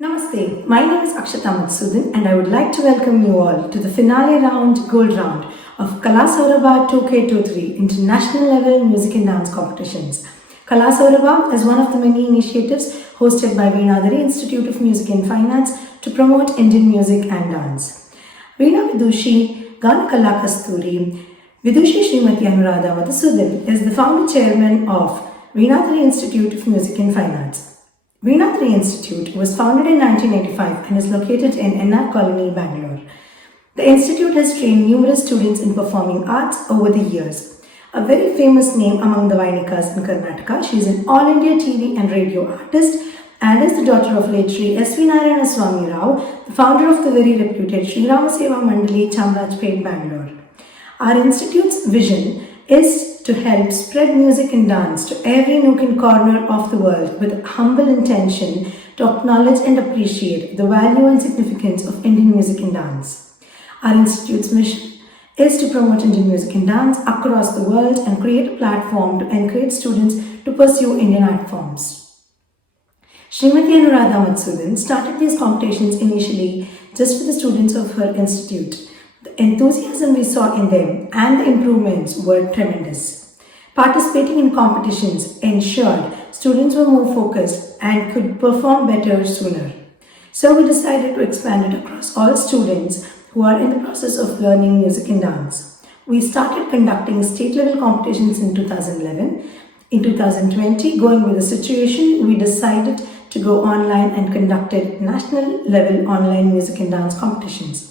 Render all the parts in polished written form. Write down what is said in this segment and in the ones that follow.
Namaste, my name is Akshata Madhusudan and I would like to welcome you all to the finale round, gold round of Kala Saurabha 2K23 International Level Music and Dance Competitions. Kala Saurabha is one of the many initiatives hosted by Veenadhari Institute of Music and Fine Arts to promote Indian music and dance. Veena Vidushi, Gana Kala Kasturi, Vidushi Srimati Anuradha Madhusudan is the founder chairman of Veenadhari Institute of Music and Fine Arts. Veenadhari Institute was founded in 1985 and is located in NR Colony, Bangalore. The institute has trained numerous students in performing arts over the years. A very famous name among the Vainikas in Karnataka, she is an All India TV and radio artist and is the daughter of late Sri S.V. Narayana Swami Rao, the founder of the very reputed Sri Rama Seva Mandali, Chamarajpet, Bangalore. Our institute's vision is to help spread music and dance to every nook and corner of the world with humble intention to acknowledge and appreciate the value and significance of Indian music and dance. Our institute's mission is to promote Indian music and dance across the world and create a platform to encourage students to pursue Indian art forms. Srimati Anuradha Madhusudan started these competitions initially just for the students of her institute. The enthusiasm we saw in them and the improvements were tremendous. Participating in competitions ensured students were more focused and could perform better sooner. So we decided to expand it across all students who are in the process of learning music and dance. We started conducting state-level competitions in 2011. In 2020, going with the situation, we decided to go online and conducted national-level online music and dance competitions.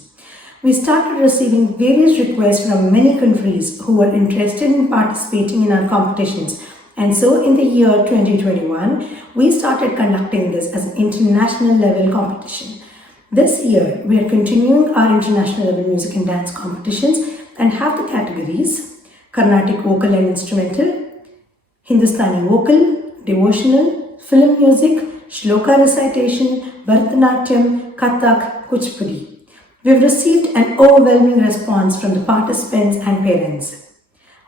We started receiving various requests from many countries who were interested in participating in our competitions. And so in the year 2021, we started conducting this as an international level competition. This year, we are continuing our international level music and dance competitions and have the categories Carnatic vocal and instrumental, Hindustani vocal, devotional, film music, shloka recitation, Bharatanatyam, Kathak, Kuchipudi. We have received an overwhelming response from the participants and parents.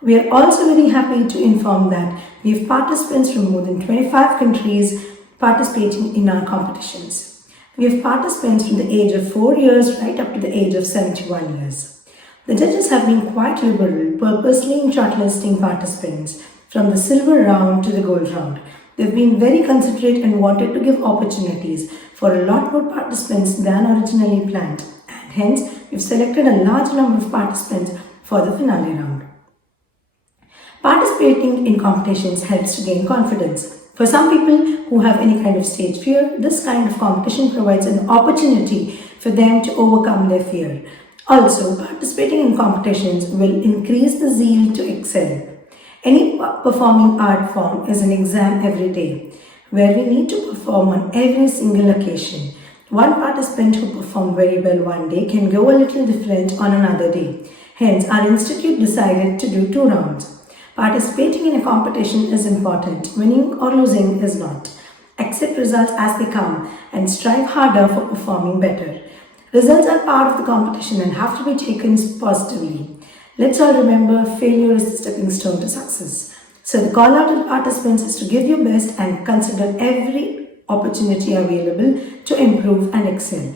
We are also very happy to inform that we have participants from more than 25 countries participating in our competitions. We have participants from the age of 4 years right up to the age of 71 years. The judges have been quite liberal, purposely in shortlisting participants from the silver round to the gold round. They've been very considerate and wanted to give opportunities for a lot more participants than originally planned. Hence, we've selected a large number of participants for the finale round. Participating in competitions helps to gain confidence. For some people who have any kind of stage fear, this kind of competition provides an opportunity for them to overcome their fear. Also, participating in competitions will increase the zeal to excel. Any performing art form is an exam every day, where we need to perform on every single occasion. One participant who performed very well one day can go a little different on another day. Hence, our institute decided to do 2 rounds. Participating in a competition is important. Winning or losing is not. Accept results as they come and strive harder for performing better. Results are part of the competition and have to be taken positively. Let's all remember, failure is the stepping stone to success. So the call out to the participants is to give your best and consider every opportunity available to improve and excel.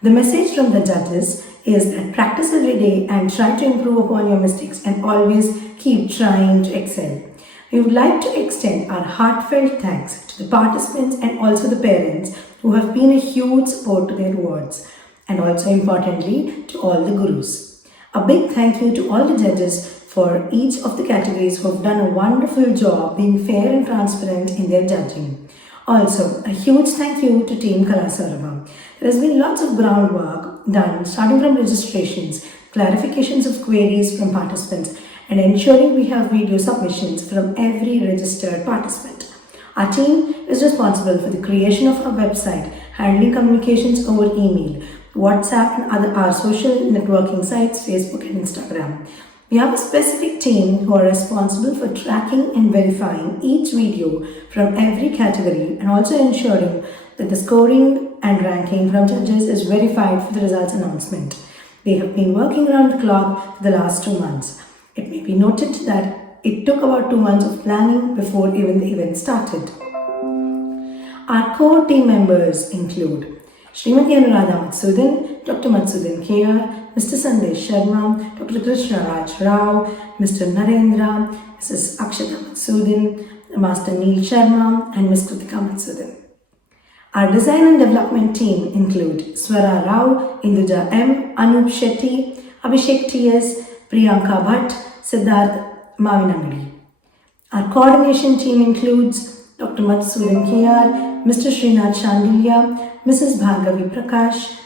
The message from the judges is that practice every day and try to improve upon your mistakes and always keep trying to excel. We would like to extend our heartfelt thanks to the participants and also the parents who have been a huge support to their awards, and also importantly to all the gurus. A big thank you to all the judges for each of the categories who have done a wonderful job being fair and transparent in their judging. Also, a huge thank you to Team Kala Saurabha. There has been lots of groundwork done, starting from registrations, clarifications of queries from participants, and ensuring we have video submissions from every registered participant. Our team is responsible for the creation of our website, handling communications over email, WhatsApp and our social networking sites, Facebook and Instagram. We have a specific team who are responsible for tracking and verifying each video from every category and also ensuring that the scoring and ranking from judges is verified for the results announcement. They have been working around the clock for the last 2 months. It may be noted that it took about 2 months of planning before even the event started. Our core team members include Srimati Anuradha Matsudin, Dr. Matsudin K.R., Mr. Sandesh Sharma, Dr. Krishna Raj Rao, Mr. Narendra, Mrs. Akshata Matsudin, Master Neil Sharma, and Ms. Kritika Matsudin. Our design and development team include Swara Rao, Induja M, Anup Shetty, Abhishek T.S., Priyanka Bhatt, Siddharth Mavinangadi. Our coordination team includes Dr. Matsudin K.R., Mr. Srinath Shandilya, Mrs. Bhargavi Prakash,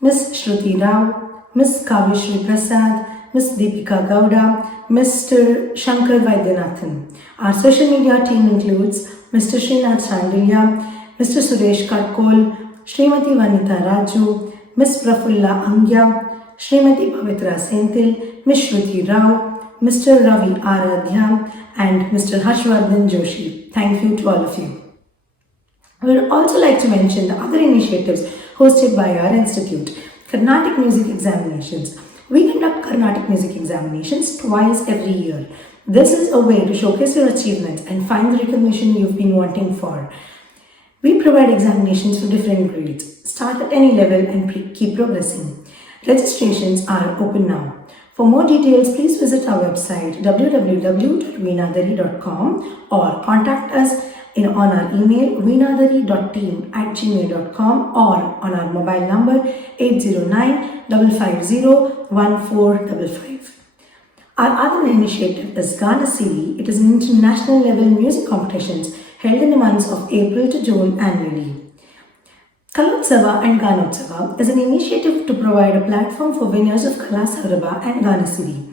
Ms. Shruti Rao, Ms. Kavishri Prasad, Ms. Deepika Gowda, Mr. Shankar Vaidyanathan. Our social media team includes Mr. Srinath Shandilya, Mr. Suresh Karkol, Srimati Vanita Raju, Ms. Prafulla Angya, Srimati Pavitra Senthil, Ms. Shruti Rao, Mr. Ravi Aradhya, and Mr. Harshvardhan Joshi. Thank you to all of you. We would also like to mention the other initiatives hosted by our institute. Carnatic Music Examinations. We conduct Carnatic Music Examinations twice every year. This is a way to showcase your achievements and find the recognition you've been wanting for. We provide examinations for different grades. Start at any level and keep progressing. Registrations are open now. For more details, please visit our website www.veenadari.com or contact us on our email veenadari.team@gmail.com or on our mobile number 809-550-1455. Our other initiative is Ghana CD. It is an international level music competitions held in the months of April to June annually. Kalotsava and Ganotsava is an initiative to provide a platform for winners of Kala Saurabha and Gana City.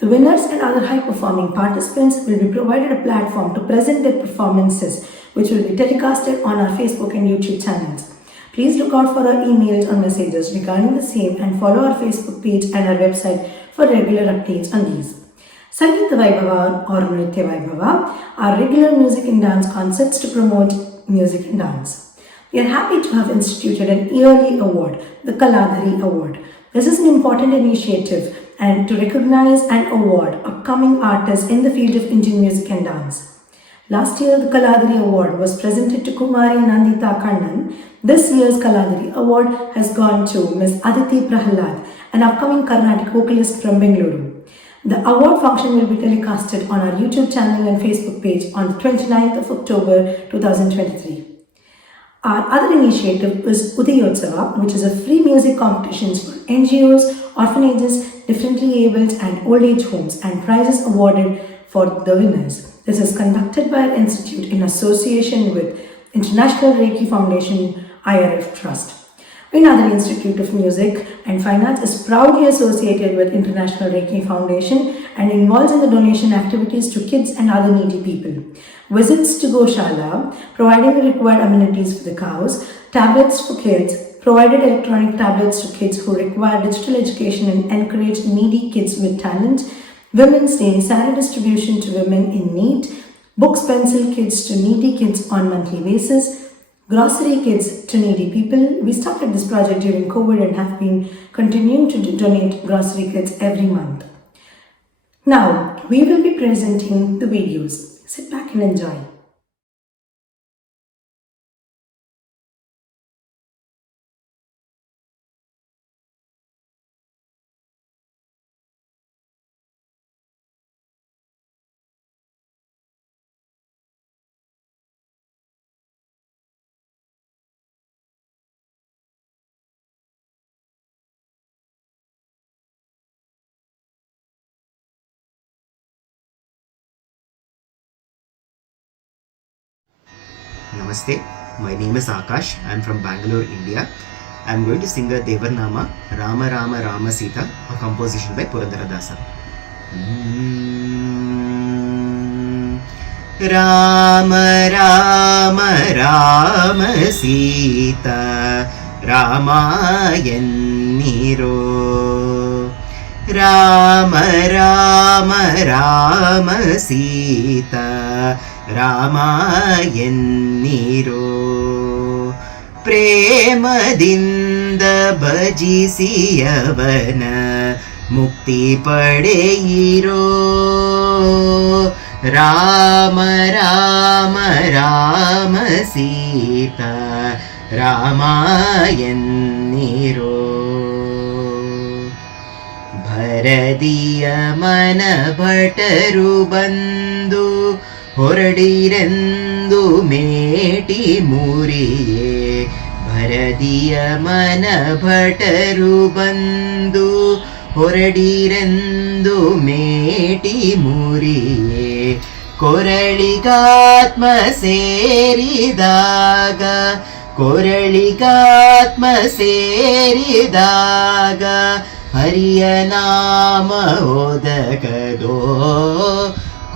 The winners and other high-performing participants will be provided a platform to present their performances, which will be telecasted on our Facebook and YouTube channels. Please look out for our emails or messages regarding the same and follow our Facebook page and our website for regular updates on these. Sangeeta Vaibhava or Nritya Vaibhava are regular music and dance concerts to promote music and dance. We are happy to have instituted an yearly award, the Kaladhari Award. This is an important initiative and to recognize and award upcoming artists in the field of Indian music and dance. Last year, the Kaladhari Award was presented to Kumari Nandita Kannan. This year's Kaladhari Award has gone to Ms. Aditi Prahalad, an upcoming Carnatic vocalist from Bengaluru. The award function will be telecasted on our YouTube channel and Facebook page on the 29th of October 2023. Our other initiative is Udayotsava, which is a free music competition for NGOs, orphanages, differently abled and old age homes and prizes awarded for the winners. This is conducted by our institute in association with International Reiki Foundation IRF Trust. Veenadari Institute of Music and Fine Arts is proudly associated with International Reiki Foundation and involves in the donation activities to kids and other needy people. Visits to Goshala, providing the required amenities for the cows, tablets for kids, provided electronic tablets to kids who require digital education and encourage needy kids with talent, Women's Day, salary distribution to women in need, books, pencil kits to needy kids on monthly basis, grocery kits to needy people. We started this project during COVID and have been continuing to donate grocery kits every month. Now, we will be presenting the videos. Sit back and enjoy. Namaste, my name is Akash. I am from Bangalore, India. I am going to sing a Devarnama, Rama Rama Rama Sita, a composition by Purandaradasa. Rama Rama Rama Sita, Ramayanniro. Rama Rama Rama Sita, Ramayanniro. ಪ್ರೇಮದಿಂದ ಭಜಿಸಿಯವನ ಮುಕ್ತಿ ಪಡೆಯಿರೋ. రామ రామ రామ సీత ರಾಮಾಯನ್ನಿರೋ ಭರದಿಯ ಮನ ಭಟರು ಬಂದು ಹೊರಡಿರೆಂದು ಮೇಟಿ ಮುರಿಯೇ ಭರದಿಯ ಮನ ಭಟರು ಬಂದು ಹೊರಡಿರೆಂದು ಮೇಟಿ ಮುರಿಯೇ ಕೊರಳಿಗಾತ್ಮ ಸೇರಿದಾಗ ಕೊರಳಿಗಾತ್ಮ ಸೇರಿದಾಗ ಹರಿಯ ನಾಮ ಓದಕದೋ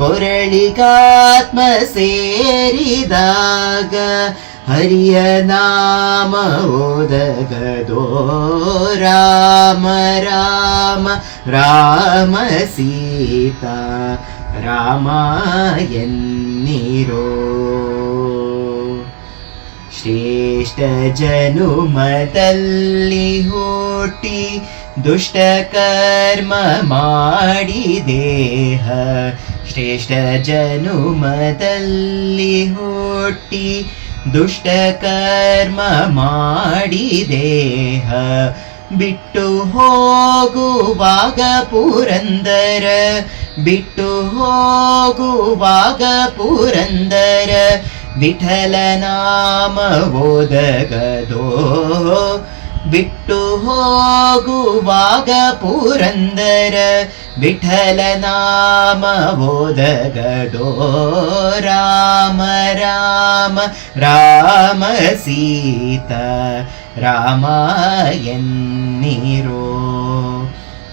ಕೊರಳಿಗಾತ್ಮ ಸೇರಿದಾಗ ಹರಿಯ ನಾಮ ಓದಗದೋ ರಾಮ ರಾಮ ರಾಮ ಸೀತಾ ರಾಮಾಯನ್ನಿರೋ ಶ್ರೇಷ್ಠ ಜನುಮದಲ್ಲಿ ಹುಟ್ಟಿ ದುಷ್ಟ ಕರ್ಮ ಮಾಡಿ ದೇಹ ಶ್ರೇಷ್ಠ ಜನುಮದಲ್ಲಿ ಹುಟ್ಟಿ ದುಷ್ಟ ಕರ್ಮ ಮಾಡಿ ದೇಹ ಬಿಟ್ಟು ಹೋಗುವಾಗ ಪುರಂದರ ಬಿಟ್ಟು ಹೋಗುವಾಗ ಪುರಂದರ ವಿಠಲ ನಾಮ ಓದಗದೋ ಬಿಟ್ಟು ಹೋಗುವಾಗ ಪುರಂದರ ವಿಠಲ ನಾಮ ಓದಗದೋ ರಾಮ ರಾಮ ರಾಮ ಸೀತಾ ರಾಮಾಯನ್ನಿರೋ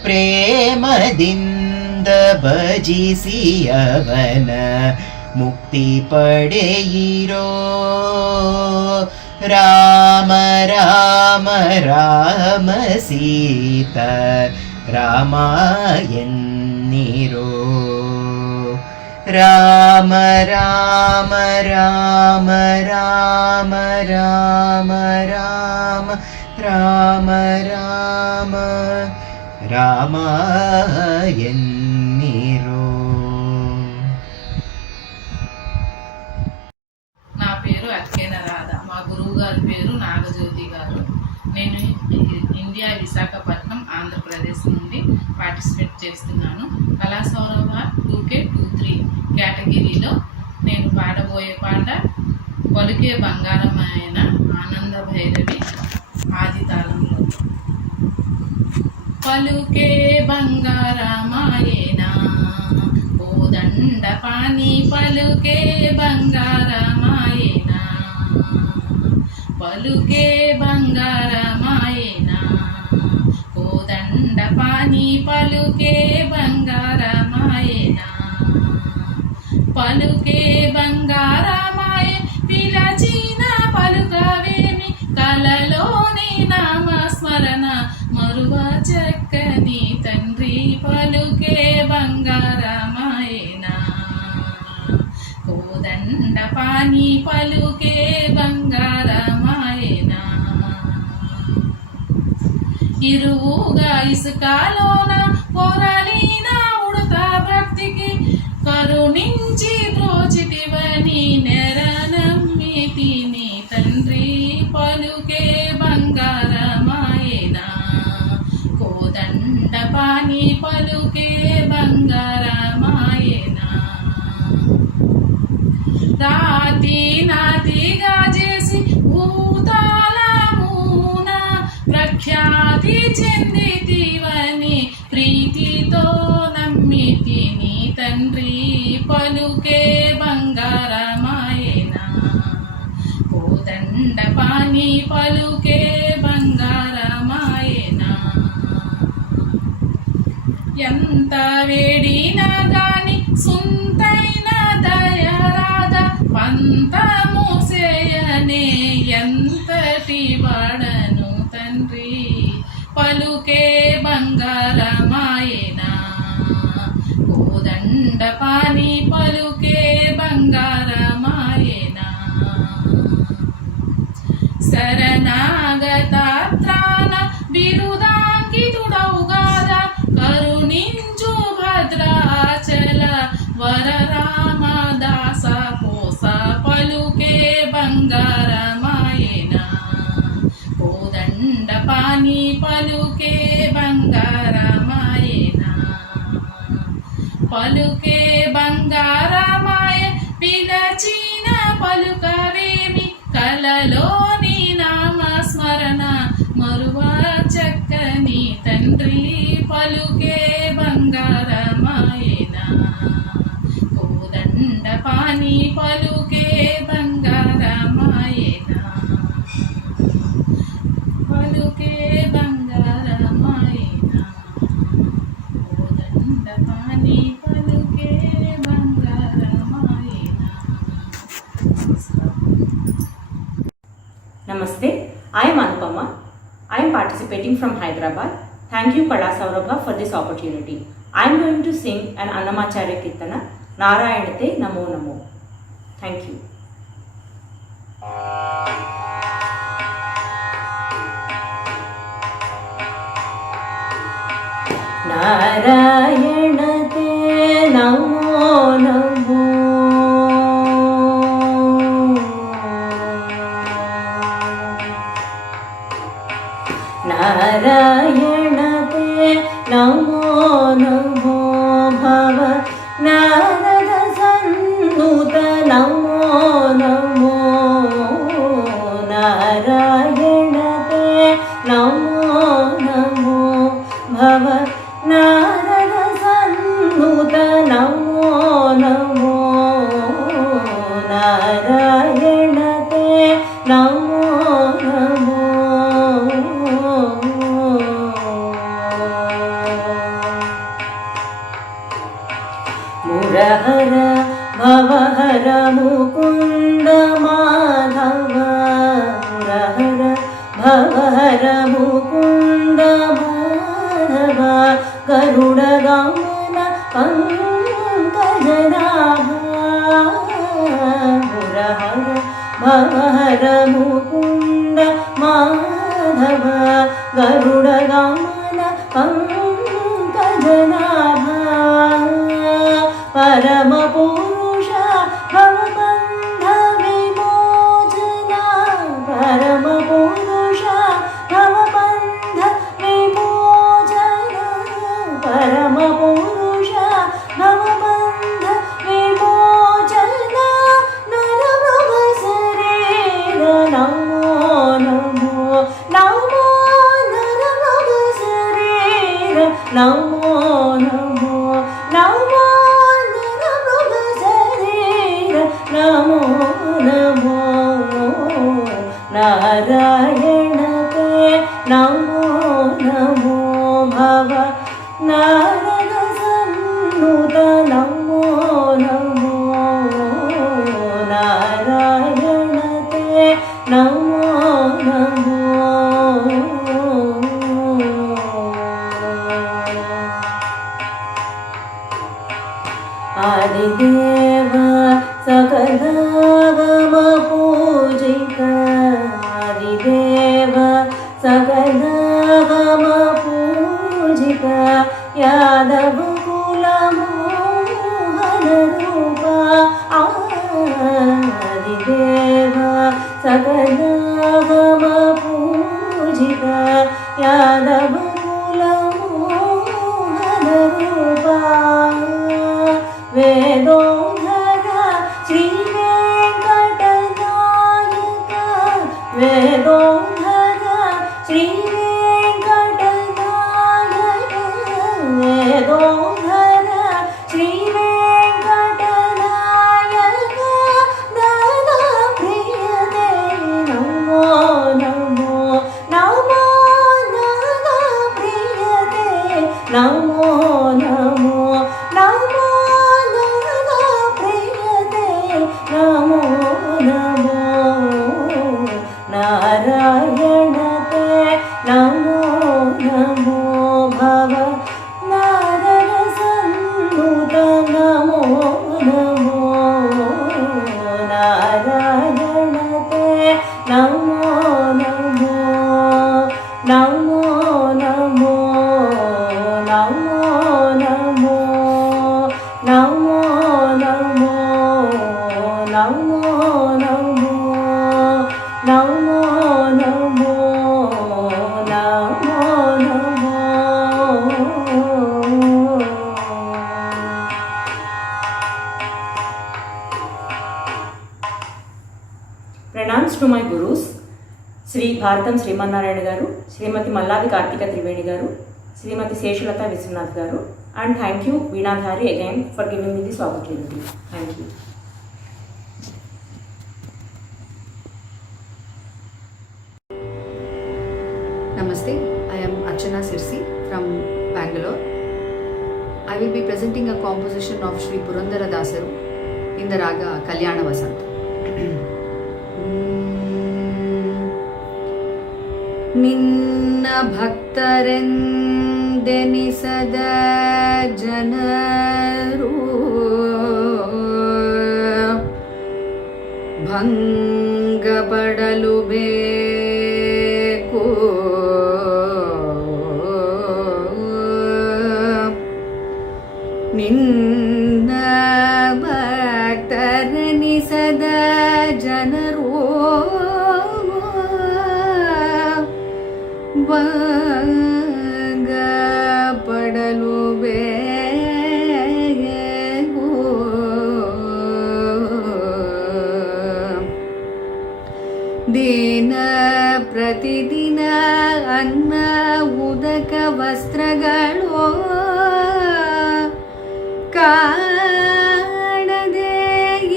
ಪ್ರೇಮದಿಂದ ಭಜಿಸಿ ಅವನ ಮುಕ್ತಿ ಪಡೆಯಿರೋ ರಾಮ ರಾಮ ರಾಮ ಸೀತಾ ರಾಮಾಯನ್ನಿರೋ ರಾಮ ರಾಮ ರಾಮ ರಾಮ ರಾಮ ರಾಮ ರಾಮ ರಾಮ ರಾಮಾಯನ್ನಿರೋ. నా పేరు అక్కేన రాధ. మా గురువు గారి పేరు నాగజ్యోతి గారు. నేను ఇండియా విశాఖపట్నం ఆంధ్రప్రదేశ్ నుండి పార్టిసిపేట్ చేస్తున్నాను. కళాసౌరభ 2K23 కేటగిరీలో నేను పాడబోయే పాట పలుకే బంగారమైన ఆనంద భైరవి ఆది తాళంలో. పలుకే బంగారమాయేనా కోదండ పాని పలుకే బంగారమాయేనా పలుకే బంగారమాయేనా కోదండ పాని పలుకే బంగారమాయేనా పలుకే బంగారమాయ పిలచిన పలుకవేమి కలలోని నామస్మరణ మరువ చక్కని తండ్రి పలుకే బంగారమాయేనా కోదండ పాని పలుకే బంగారమాయేనా ఇరువుగా ఇసుకలోన పొరలిన ఉడతా భక్తికి కరుణించి బ్రోచితివని నెరనమ్మితిని తండ్రి పలుకే బంగారమాయేనా కోదండ పాని పలుకే బంగారమాయేనా రాతి నాతిగా చేసి భూతాళమున ప్రఖ్యాతి చెందితివని ప్రీతితో నమ్మితిని తండ్రి పలుకే బంగారమాయేనా కోదండ పాని పలుకే బంగారమాయేనా ఎంత వేడినా గాని సుంతైన దయరాధ పంతము సేయనే ఎంతటి వాడను తండ్రి పలుకే బంగారమాయేనా కోదండ పాని పలుకే బంగారమాయేనా శరణాగత త్రాణ బిరుదాంకితుడౌగాద కరుణించు భద్రాచల వరరా నీ నామస్మరణ మరువా చక్కని తండ్రి పలుకే బంగారమాయన కోదండ పాని పలుకే బంగారమాయన పలుకే బంగారమాయన కోదండ పాని పలుకే బంగారమాయన. Namaste, I am Anupama. I am participating from Hyderabad. Thank you Kala Saurabha for this opportunity. I am going to sing an Annamacharya Kirtana, Narayante Namo Namo. Thank you. Narayante Namo Namo. नारायणते Namo Namo भव नारद सन्नुत नमो नमो नारायणते नमो नमो भव नारद सन्नुत नमो नमो नारायणते नमो नमो मुरहर भवहर मुकुंद माधव मुरहर भवहर मुकुंद माधव गरुड़ गमन पंकजनाभ मुरहर भवहर मुकुंद माधव गरुड़ गमन पंकजनाभ परम पुरुष भवबन्ध विमोचना परम पुरुष भवबन्ध विमोचना परम पुरुष भवबन्ध विमोचना नरभव शरीर नमो नमो नमो नरभव शरीर नमो नमो नमो नमो नमो नारायणते नमो नमो भव नारद सन्नुत नमो नमो नारायणते नमो नमो आदिदेव सकलागम पूजित आदिदेव सकलागम पूजित यादव कुल मोहन रूप आदिदेव सकलागम पूजित यादव कुल मोहन रूप वेदोधर श्री वेंकटनायक वेदोधर श्री वेंकटनायक वेदोधर श्री वेंकटनायक दादा प्रिय दे नमो नमो नमो दादा प्रिय दे नमो नमो नमो नमो नमो नारायणते नमो नमो भव Narad सन्नुत Namo Namo नारायणते Namo Namo Namo Namo Namo Namo Namo Namo Namo Namo Namo Namo Namo Namo Pranams to my gurus, Sri Bharatam Srimanarayana Garu, Srimati Malladi Kartika Trivedi Garu, Srimati Seshalata Viswanath Garu, and thank you Veenadhari again for giving me this opportunity. Thank you. Namaste, I am Archana Sirsi from Bangalore. I will be presenting a composition of Sri Purandara Dasaru in the raga Kalyana Vasant. ನಿನ್ನ ಭಕ್ತರೆಂದೆನಿಸದ ಜನರು ಭಂಗಪಡಲು ಬೇಕು. ನಿನ್ನ ಭಕ್ತರೆನಿಸದ ಜನರು ಭಂಗಪಡಲು ಬೇಕು. ದಿನ ಪ್ರತಿದಿನ ಅನ್ನ ಉದಕ ವಸ್ತ್ರಗಳು ಕಾಣದೇ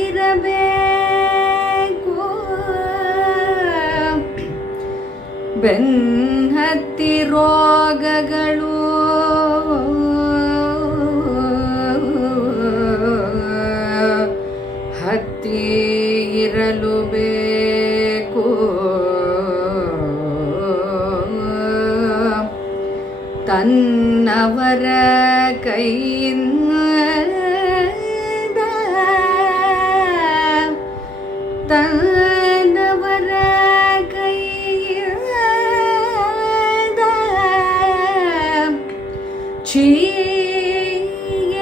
ಇರಬೇಕು. ಬೆನ್ನತ್ತಿ ರೋಗಗಳು ಹತ್ತಿ ಇರಲು ಬೇಕು. ತನ್ನವರ ಕೈಯಿಂದ ತನ್ನವರ ಕೈಯಿಂದ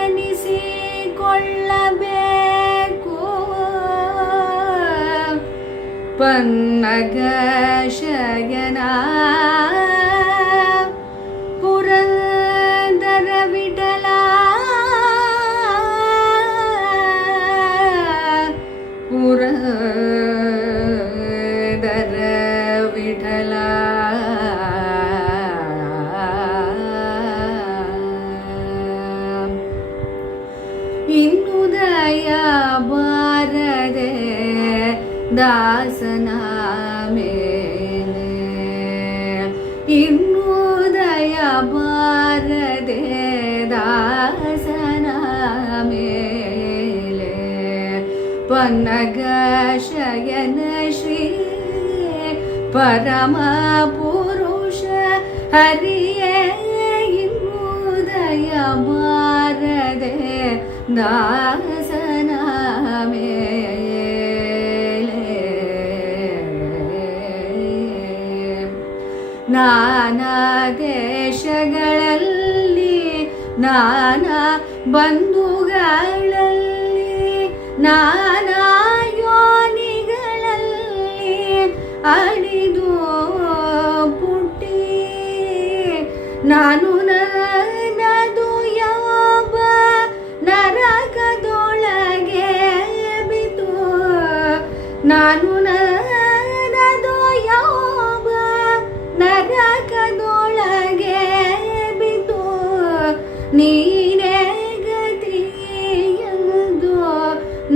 ಎನಿಸಿಕೊಳ್ಳಬೇಕು. ಪನ್ನಗ ಶಯನ ಪುರಂದರ ವಿಠಲ ಪುರಂದರ ವಿಠಲ ಇನ್ನು ದಯ ಬಾರದೆ ದಾಸನ ಮೇಲೆ, ಇನ್ನು ದಯ ಬಾರದೆ ದಾಸನ ಮೇಲೆ. ಪನ್ನಗ ಶಯನ ಶ್ರೀ ಪರಮ ಪುರುಷ ಹರಿಯೇ ಇನ್ನು ದಯ ಬಾರದೆ ದಾಸನ ಮೇಲೆ. ನಾನಾ ದೇಶಗಳಲ್ಲಿ ನಾನಾ ಬಂಧುಗಳಲ್ಲಿ ನಾನಾ ಯೋನಿಗಳಲ್ಲಿ ಅಳಿದು ಪುಟ್ಟಿ ನಾನು ನನ್ನದು ಯಾವ ನರಕದೊಳಗೆ ಬಿದ್ದು. ನಾನು ನನ್ನದು ಯಾವ ನರಕದೊಳಗೆ ಬಿದ್ದು. ನೀನೇ ಗತಿಯೆಂದು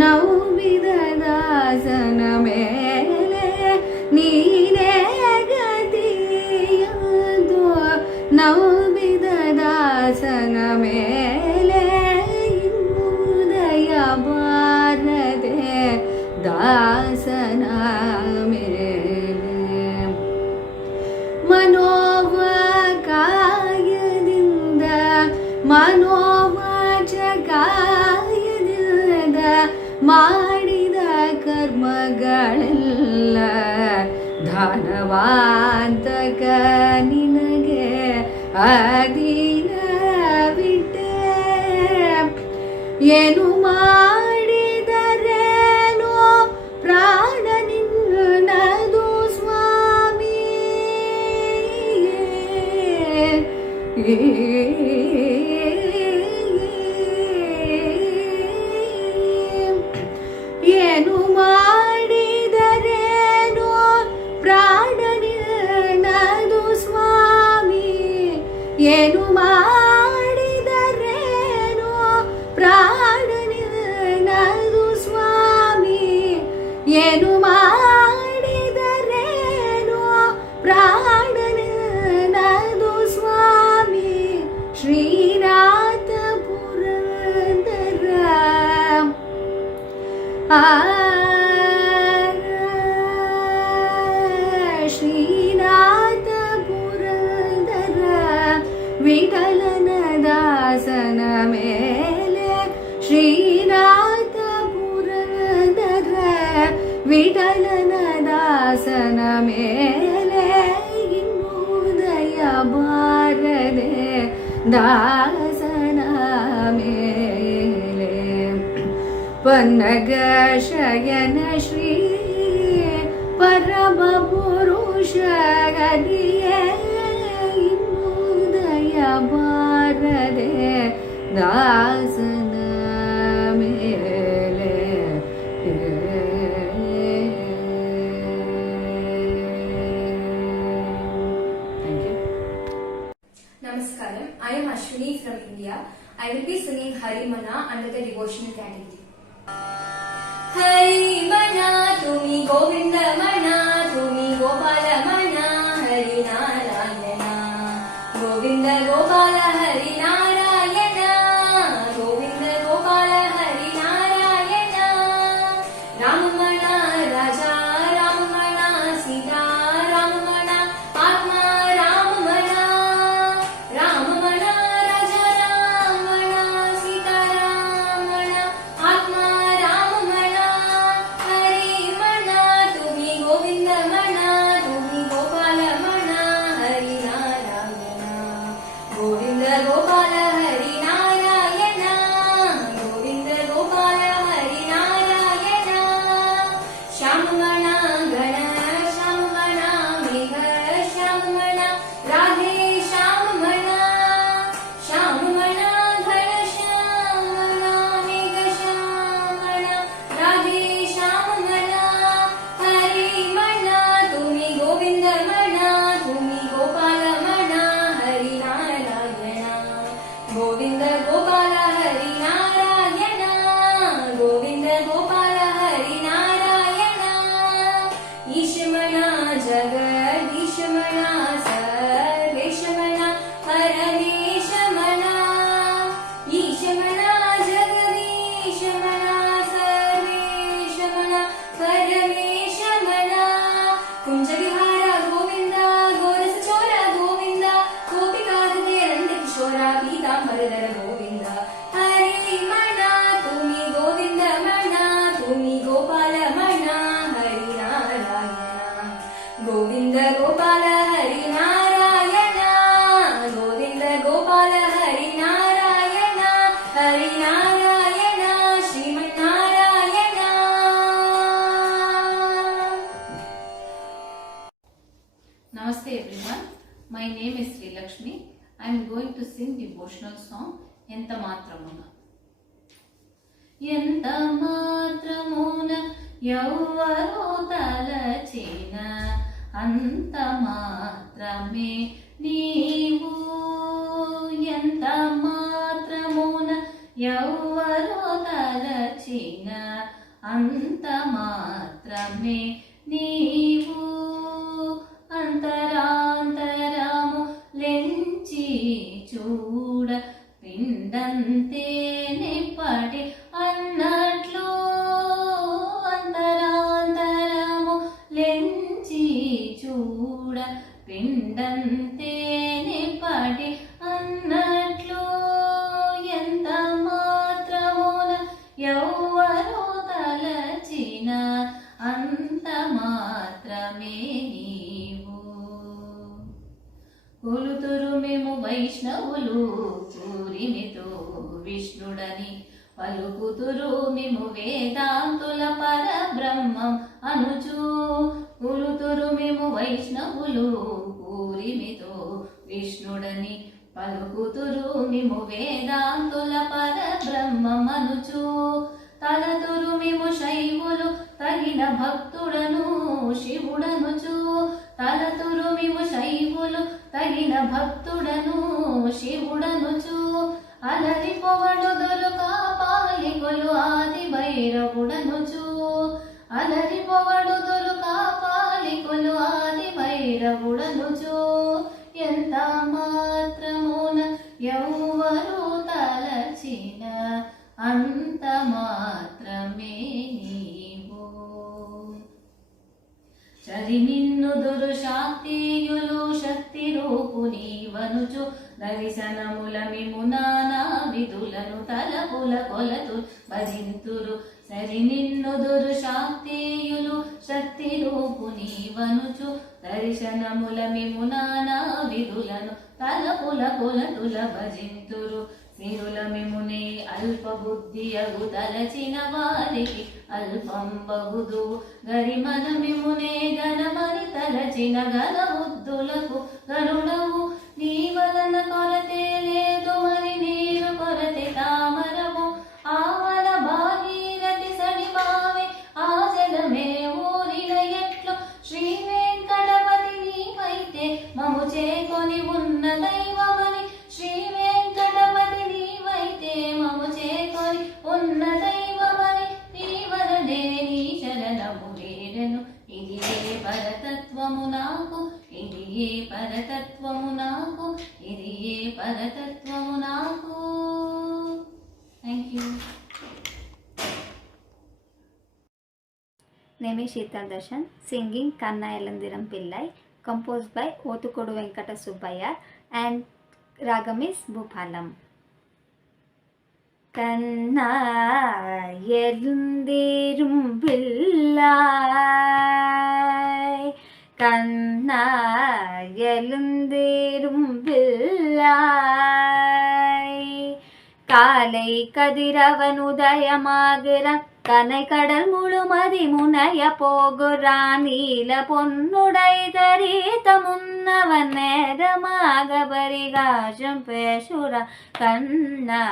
ನವ್ವಿದ ದಾಸನ ಮೇಲೆ. ನೀನೇ ಗತಿಯೆಂದು ನವ್ವಿದ ದಾಸನ ಮೇಲೆ. ಇನ್ನು ದಯ ಬಾರದೆ ದಾಸನ ಮೇಲೆ. ಮನೋವಕಾಯದಿಂದ ಮನೋವಾಚಕಾಯದಿಂದ ಮಾಡಿದ ಕರ್ಮಗಳೆಲ್ಲ ಧನವಾಂತಕ ನಿನಗೆ ಅಧೀನವಿಟ್ಟೆ. ಏನು ಮಾಡಿದರೇನೋ ಪ್ರಾಣ ನಿನ್ನದು ಸ್ವಾಮಿ. ಏನು ಮಾಡಿದರೇನೋ ಏನು ಮಾಡಿದರೇನು ಪ್ರಾಣನದು ಸ್ವಾಮಿ ಶ್ರೀನಾಥ ಪುರಂದರ ಶ್ರೀನಾಥ ಪುರಂದರ ವಿಠಲನ ದಾಸನ ಮೇಲೆ ಶ್ರೀನಾಥ ಪುರಂದರ ವಿಠಲನ ದಾಸನ ಮೇಲೆ ಇನ್ನುದಯ ಬಾರದೆ ದಾಸನ ಮೇಲೆ ಪನ್ನಗ ಶಯನ ಶ್ರೀ ಪರಮ ಪುರುಷ ಗದಿಯೇ ಇನ್ನುದಯ ಬಾರದೆ ದಾಸನ ಮೇಲೆ thank you. Namaskaram, I am Ashwini from India. I will be singing Harimana under the devotional category. Harimana, Tumi Govinda Mana, Tumi Gopala Mana, Hari Narayana. Govinda Gopala Hari Narayana, Govinda Gopala Hari Narayana. Ramamana Raja, Ramamana Sita, Ramamana Atma, Ramamana. Ramamana Raja, Ramamana Sita, Ramamana Atma, Ramamana. Harimana, Tumi Govinda Mana, Tumi Gopala Mana, Hari Narayana. Govinda Gopala Hari Narayana, Govinda Gopala Hari Narayana. Shamamana Gana, Shamamana Megha, Shamamana Radhe, Shamamana. Shamamana Ghana, Shamamana Megha, Shamamana Radhe, Shamamana. Harimana, Tumi Govinda Mana, Tumi Gopala Mana, Hari Narayana. Govinda Gopala Hari Narayana, Govinda Gopala Hari Narayana. Ishmana Jagat, Ishmana Sarveshmana, Parameshmana. Ishmana Jagadishmana, Sarveshmana, Parameshmana. Kunjavihara Govinda, Gorasachora Govinda, Gopikadade Nandakishora, Pitambaradara Govinda. Harimana, Tumi Govinda Mana, Tumi Gopala Mana, Hari Narayana. Govinda Gopala Hari Narayana, Govinda Gopala Hari Narayana, Hari Narayana, Sriman Narayana. Namaste everyone. My name is Sri Lakshmi. I am going to sing devotional song Enta Matramuna. ఎంత మాత్రమున ఎవ్వరో తలచిన అంత మాత్రమే నీవు. ఎంత మాత్రమున ఎవ్వరో తలచిన అంత మాత్రమే నీవు. అంతరాంతరము లెంచి చూడ పిండంతే నిప్పటి అన్నట్లు. అంతరాంతరము లెంచి చూడ పిండంతే నిప్పటి అన్నట్లు. ఎంత మాత్రమున ఎవ్వరో తలచిన అంత మాత్రమే నీవు. కొలుతురు మేము వైష్ణవులు పూరిమితో విష్ణుడని, పలుకుతురు మేము వేదాంతుల పరబ్రహ్మం అనుచు. కొలుతురు మేము వైష్ణవులు పూరిమితో విష్ణుడని, పలుకుతురు మేము వేదాంతుల పరబ్రహ్మం అనుచు. తలతురు మేము శైవులు తగిన భక్తుడను శివుడనుచు. తలతురు మేము శైవులు తగిన భక్తుడను శివుడనుచు. అలరి పొగడు దొరక పాలికొలు ఆది భైరవుడనుచు. అలరి దేవుడనుచు ఎంత మాత్రమున ఎవ్వరు తలచిన అంత మాత్రమే నీవు. చరి నిన్ను దురుశాక్తియులు శక్తి రూపు నీవనుచు దర్శనముల మిము నానా విధులను తలపుల కొలతు భజింతురు. సరి నిన్ను దురుశాక్తియులు శక్తి రూపు నీవనుచు దర్శనముల మిము నానా విధులను తలపుల కొలతుల భజింతురు. సిరుల మిమునే అల్ప బుద్ధియగు తలచిన వారికి అల్పం బగుదు. గరిమన మిమునే గణమని తలచిన గణ బుద్ధులకు గరుడవు. నీ వలన కొరతే లేదు మరి నీరు కొరతే తామరవు. ఆవల భాగీరథి సడిపావే ఆ జలమే ఊరిన ఎట్లు. శ్రీ వెంకటపతి నీవైతే మము చేకొని ఉన్న దైవమని. శ్రీ వెంకటపతి నీవైతే మము చేకొని ఉన్న దైవమని. నీ వలనే నీ శరణము వేరెను. ఇది ఏ పరతత్వము నాకు, ఇది ఏ పరతత్వము నాకు, ఇది ఏ పరతత్వము నాకు. Thank you. Name is Sheetal Darshan, singing Kanna Elandiram Pillai, composed by Otukodu Venkata Subbaiah, and ragam is Bhupalam. Kanna Elandiram Pillai, Kanna Elandiram Pillai, காலை கதிரவன் உதயமாகிறான், கனை கடல் முழுமதி முனைய போகுறான். நீல பொன்னுடை தரித்த முன்னவன் நேரமாக பரிகாசம் பேசுறான். கண்ணா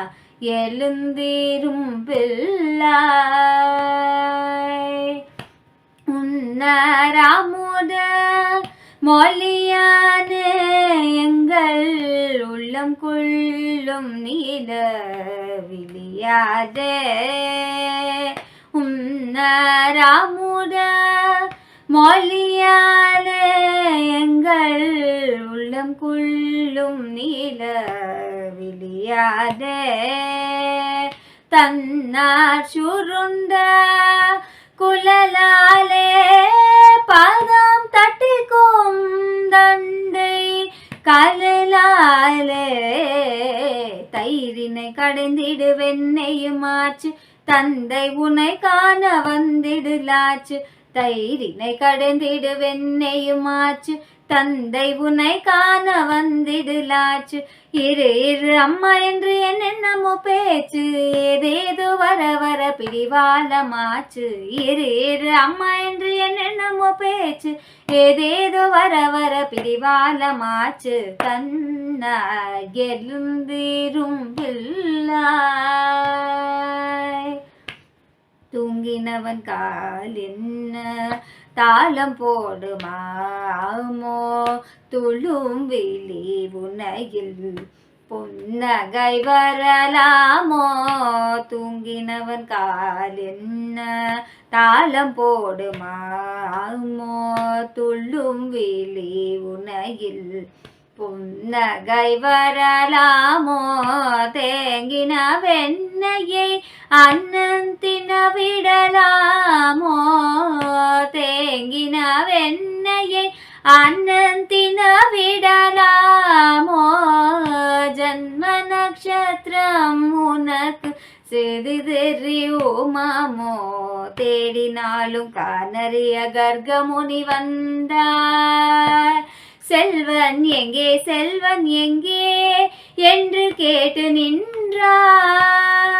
எழுந்திரும் பிள்ளாய், உன்னராமுட மொழியானே எங்கள் உள்ளம் கொள்ளும் நீல விழியாதே. உன்னராமுட மொழியானே எங்கள் உள்ளம் கொள்ளும் நீல விழியாதே. தன்னார் சுருண்ட குழலாலே பாதம் தட்டிக்கும் தண்டை கலாலே. தயிரினை கடைந்திடு வெண்ணையுமாச்சு, தந்தை உனை காண வந்திடுலாச்சு. தயிரினை கடைந்திடு வெண்ணையுமாச்சு, தந்தை உனை காண வந்திடுலாச்சு. இரு இரு அம்மா என்று என்னென்னமோ பேச்சு, ஏதேதோ வர வர பிடிவாலமாச்சு. இரு இரு அம்மா என்று என்னென்னமோ பேச்சு, ஏதேதோ வர வர பிடிவாலமாச்சு. கண்ணா எழுந்திரும் பிள்ளாய், தூங்கினவன் கால் என்ன தாளம் போடுமாமோ. துளும் விழி உனையில் புன்னகை வரலாமோ. தூங்கினவன் கால் என்ன தாளம் போடுமாமோ. துளும் விழி உனையில் புன்னகை வரலாமோ. தேங்கின வெண்ணையை அண்ணன் தின விடலாமோ. தேங்கின வெண்ணையை அண்ணன் தின விடலாமோ. ஜன்ம நட்சத்திரம் உனக்கு சிறு தெரியுமாமோ. தேடினாலும் காணறிய கர்கமுனி வந்தார். செல்வன் எங்கே செல்வன் எங்கே என்று கேட்டு நின்றார்.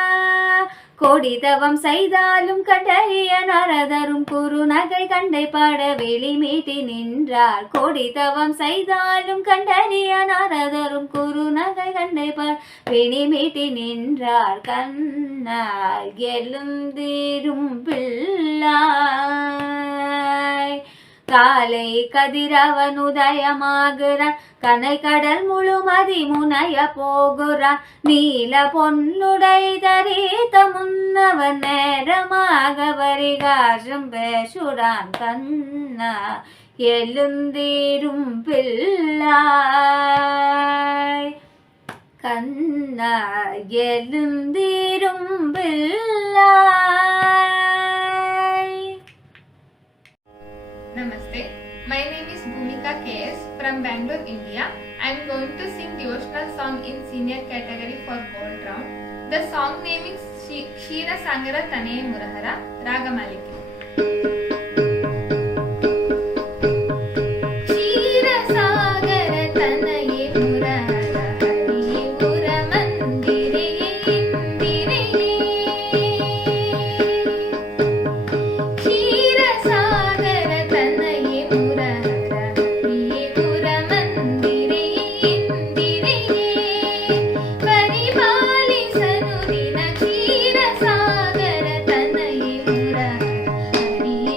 கோடி தவம் செய்தாலும் கண்டறிய நாரதரும் குறுநகை கண்டை பாட வெளி மீட்டி நின்றார். கோடி தவம் செய்தாலும் கண்டறிய நாரதரும் குறுநகை கண்டை பாட வெளி மீட்டி நின்றார். கண்ணால் எழுந்திரும் பிள்ளாய், காலை கதிரவன் உதயமாகிறான், கனை கடல் முழுமதி முனைய போகுறான். நீல பொன்னுடை தரித்த முன்னவன் நேரமாக பரிகாசம் பேசுறான். கண்ணா எழுந்தேரும் பிள்ளாய் கண்ணா எழுந்தேரும் பிள்ளாய். Namaste. My name is Bhumika KS from Bangalore, India. I am going to sing devotional song in senior category for gold round. The song name is Ksheera Sangara Tanaye Murahara, Raga Maliki. ಕ್ಷೀರಸಾಗರ ತನಯೆ Murahara ಹರಿಯೇ ಪುರ ಮಂದಿರೆಯೇ ಇಂದಿರೆಯೇ. ಕ್ಷೀರಸಾಗರ ತನಯೆ ಮುರಹರ ಹರಿಯೇ ಪುರ ಮಂದಿರೆಯೇ ಇಂದಿರೆಯೇ. ಪರಿಪಾಲಿಸನು ದಿನ ಕ್ಷೀರಸಾಗರ ತನಯೆ ಮುರಹರ ಹರಿಯೇ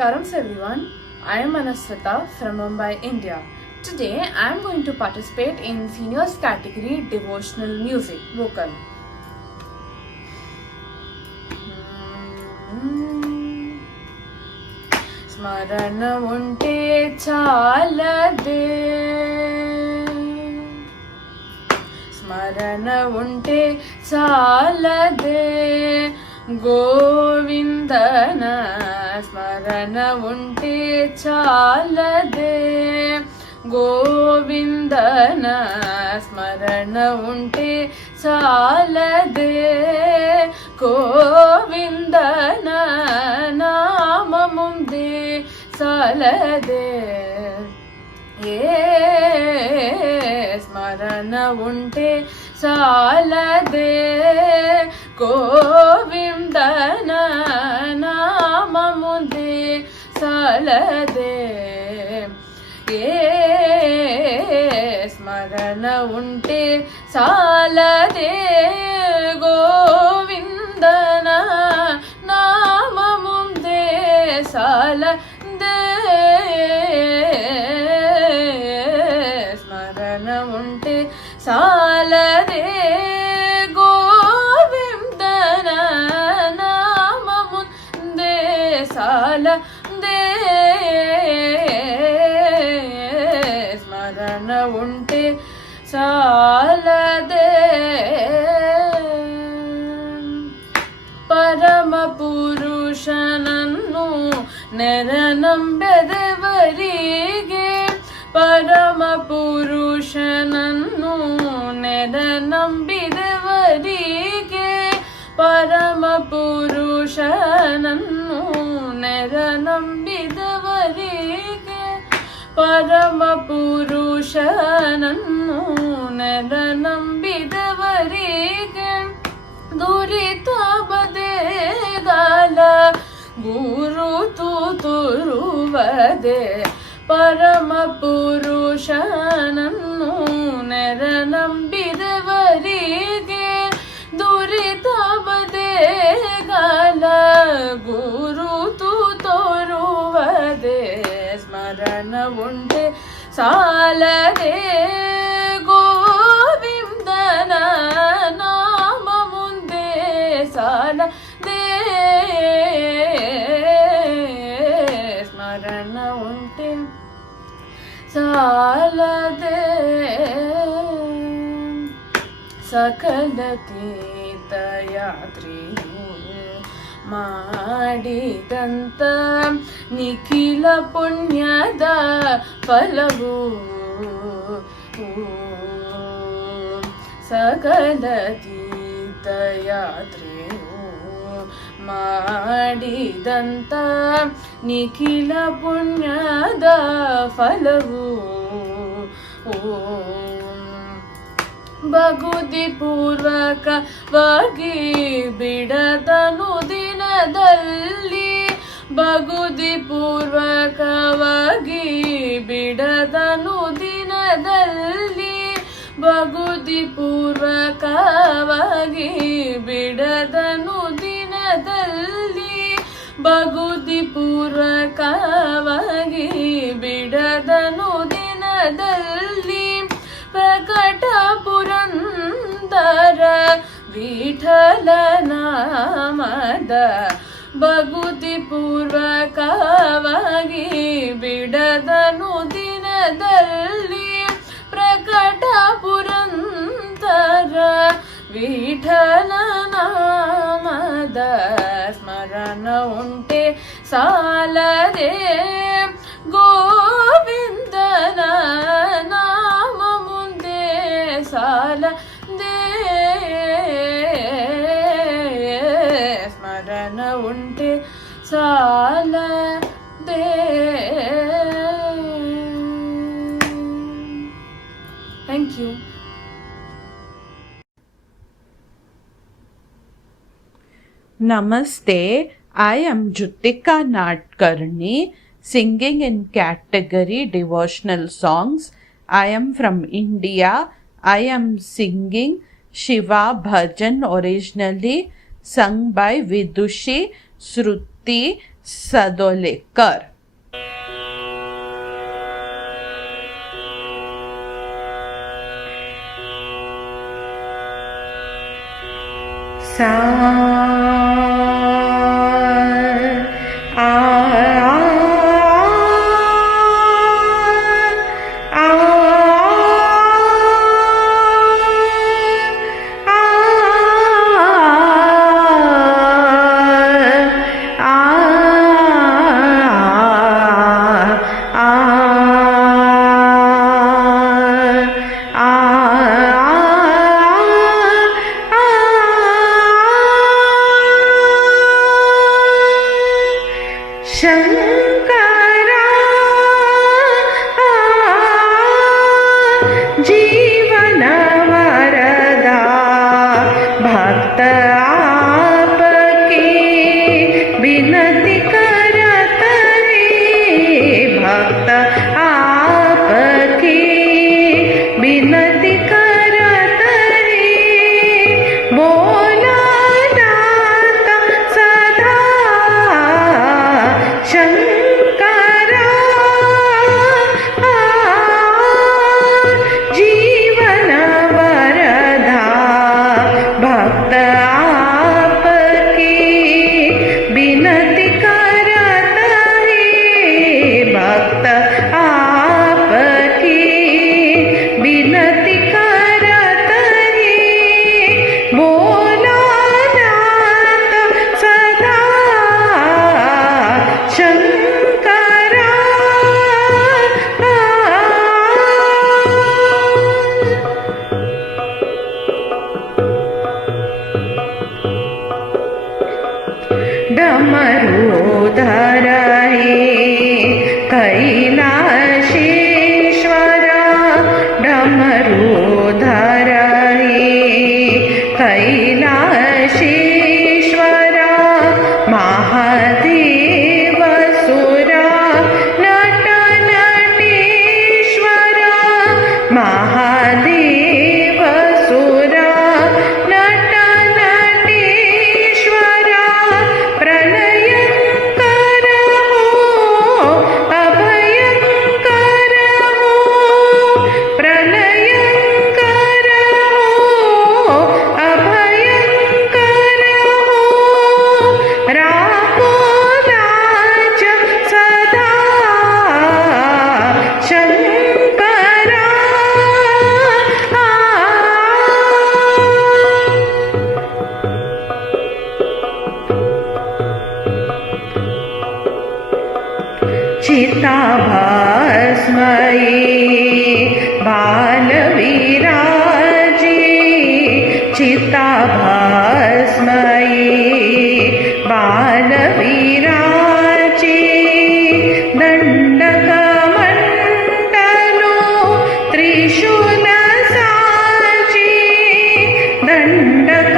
Namaskaram everyone. I am Anaswata from Mumbai, India. Today I am going to participate in seniors category devotional music vocal. ಸ್ಮರಣ ಉಂಟೆ ಚಾಲದೆ ಸ್ಮರಣ ಉಂಟೆ ಚಾಲದೆ ಗೋವಿಂದನ ಸ್ಮರಣ ಉಂಟೆ ಚಾಲದೆ ಗೋವಿಂದನ ಸ್ಮರಣ ಉಂಟೆ ಚಾಲದೆ ಗೋವಿಂದನ ನಾಮ ಮುಂದೆ ಸಾಲದೆ ಸ್ಮರಣ ಉಂಟೆ ಸಾಲದೆ ಗೋವಿಂದನ ನಾಮ ಮುಂದೆ ಸಾಲದೆ ಸ್ಮರಣ ಉಂಟೆ ಸಾಲದೆ ಗೋವಿಂದನ ನಾಮ ಮುಂದೆ ಸಾಲದೆ ಸ್ಮರಣ ಉಂಟೆ ಸಾಲದೆ ಗೋವಿಂದನ ನಾಮ ಮುಂದೆ ಸಾಲದೆ ಸ್ಮರಣ ಉಂಟೆ ಸಾಲದೆ ಪರಮ ಪುರುಷನನ್ನು ನೆರನಂಬೆದವರಿಗೆ ಪರಮ ಪುರುಷನನ್ನು ನೆರನಂಬಿದವರಿಗೆ ಪರಮ ಪುರುಷನನ್ನು ನೆರನಂಬಿದವರಿಗೆ ಪರಮ ಪುರುಷನನ್ನು ನೆರನಂಬಿದವರಿಗೆ ದುರಿತ ಬದೆಗಾಲ ಗುರುತು ತುರುವದೆ ಪರಮ ಪುರುಷನನ್ನು ನೆರನಂಬಿದವರಿಗೆ ದುರಿತ ಬದೆಗಾಲ ಗುರುತು ತೋರುವದೆ ಸ್ಮರಣ ಉಂಟೆ ಸಾಲದೆ ಗೋವಿಂದನ ನಾಮ ಮುಂದೆ ಸಾಲದೆ ಸ್ಮರಣ ಉಂಟೆ ಸಾಲದೆ ಸಕಲ ತೀರ್ಥಯಾತ್ರೆಯು ಮಾಡಿದಂತ ನಿಖಿಲ ಪುಣ್ಯದ ಫಲವು ಸಕಲ ತೀರ್ಥಯಾತ್ರೆಯು ಮಾಡಿದಂತ ನಿಖಿಲ ಪುಣ್ಯದ ಫಲವು ಬಗುದಿ ಪೂರ್ವಕವಾಗಿ ಬಿಡದನು ದಿನದಲ್ಲಿ ಬಗುದಿ ಪೂರ್ವಕವಾಗಿ ಬಿಡದನು ದಿನದಲ್ಲಿ ಬಗುದಿ ಪೂರ್ವಕವಾಗಿ ಬಿಡದನು ದಿನದಲ್ಲಿ ಬಗುದಿ ಪೂರ್ವಕವಾಗಿ ಬಿಡದನು ದಿನದಲ್ಲಿ ಪ್ರಕಟ ಪುರಂದರ ವಿಠಲ ನಾಮದ ಬಗುದಿ ಪೂರ್ವಕವಾಗಿ ಬಿಡದನು ದಿನದಲ್ಲಿ ಪ್ರಕಟ ಪುರಂದರ ವಿಠಲ ನಾಮದ ಸ್ಮರಣ ಉಂಟೆ ಸಾಲದೆ ಗೋವಿಂದನ ನಾಮ ಮುಂದೆ ಸಾಲದೆ ಸ್ಮರಣ ಉಂಟೆ ಸಾಲದೆ. Thank you. Namaste, I am Jutika Nadkarni, singing in category devotional songs. I am from India. I am singing Shiva Bhajan, originally sung by Vidushi, Shruti सदोलेकर. सा शंकरा जीवन वरदा भक्त आपकी विनती करत रे भक्त आपकी विनती करत रे बोला दाता सदा शंकरा जीवन वरदा भक्त आपकी विनती करत रे भक्त आपकी विनती करत रे बोला नाथ सदा शंकरा डमरूधर कैलाशेश्वर डमरूधर कैलाशेश्वर महादेव सुर नट नटेश्वर महादेव सुर नट नटेश्वर प्रलयंकर हो अभयंकर हो प्रलयंकर हो अभयंकर हो रामो लाज सदा शंकरा चिताभस्मये बालविराजे चिताभस्मये बालविराजे दण्डकमण्डलो त्रिशूल साजे दण्डकमण्डलो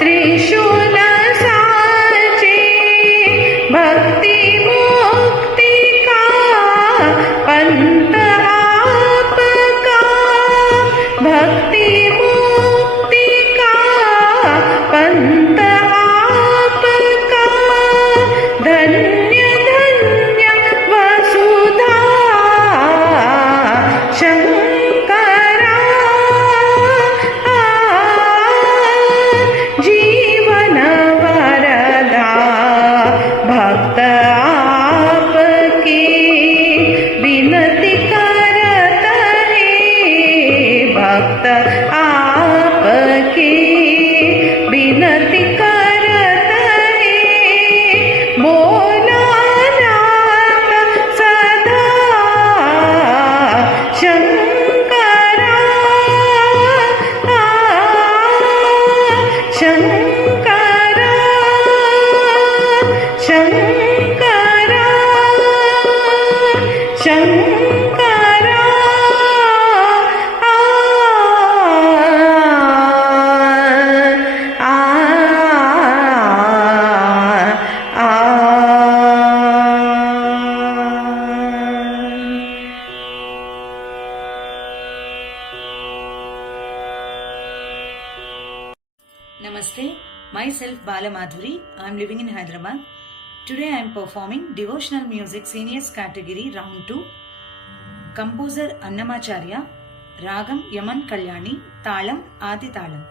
त्रिशूल साजे भक्ति मुक्ति का पंथ आपका भक्ति मुक्ति का पंथ आपका धन्य धन्य वसुधा शंकरा जीवन वरदा भक्त आपकी विनती करत रे भक्त आपकी विनती करत रे बोला नाथ सदा Shankara Shankara Shankara Shankara Namaste, Myself Bala Madhuri, I am living in Hyderabad. Today I am performing devotional music seniors category round 2. Composer Annamacharya, Ragam Yaman Kalyani, Talam Adi Talam.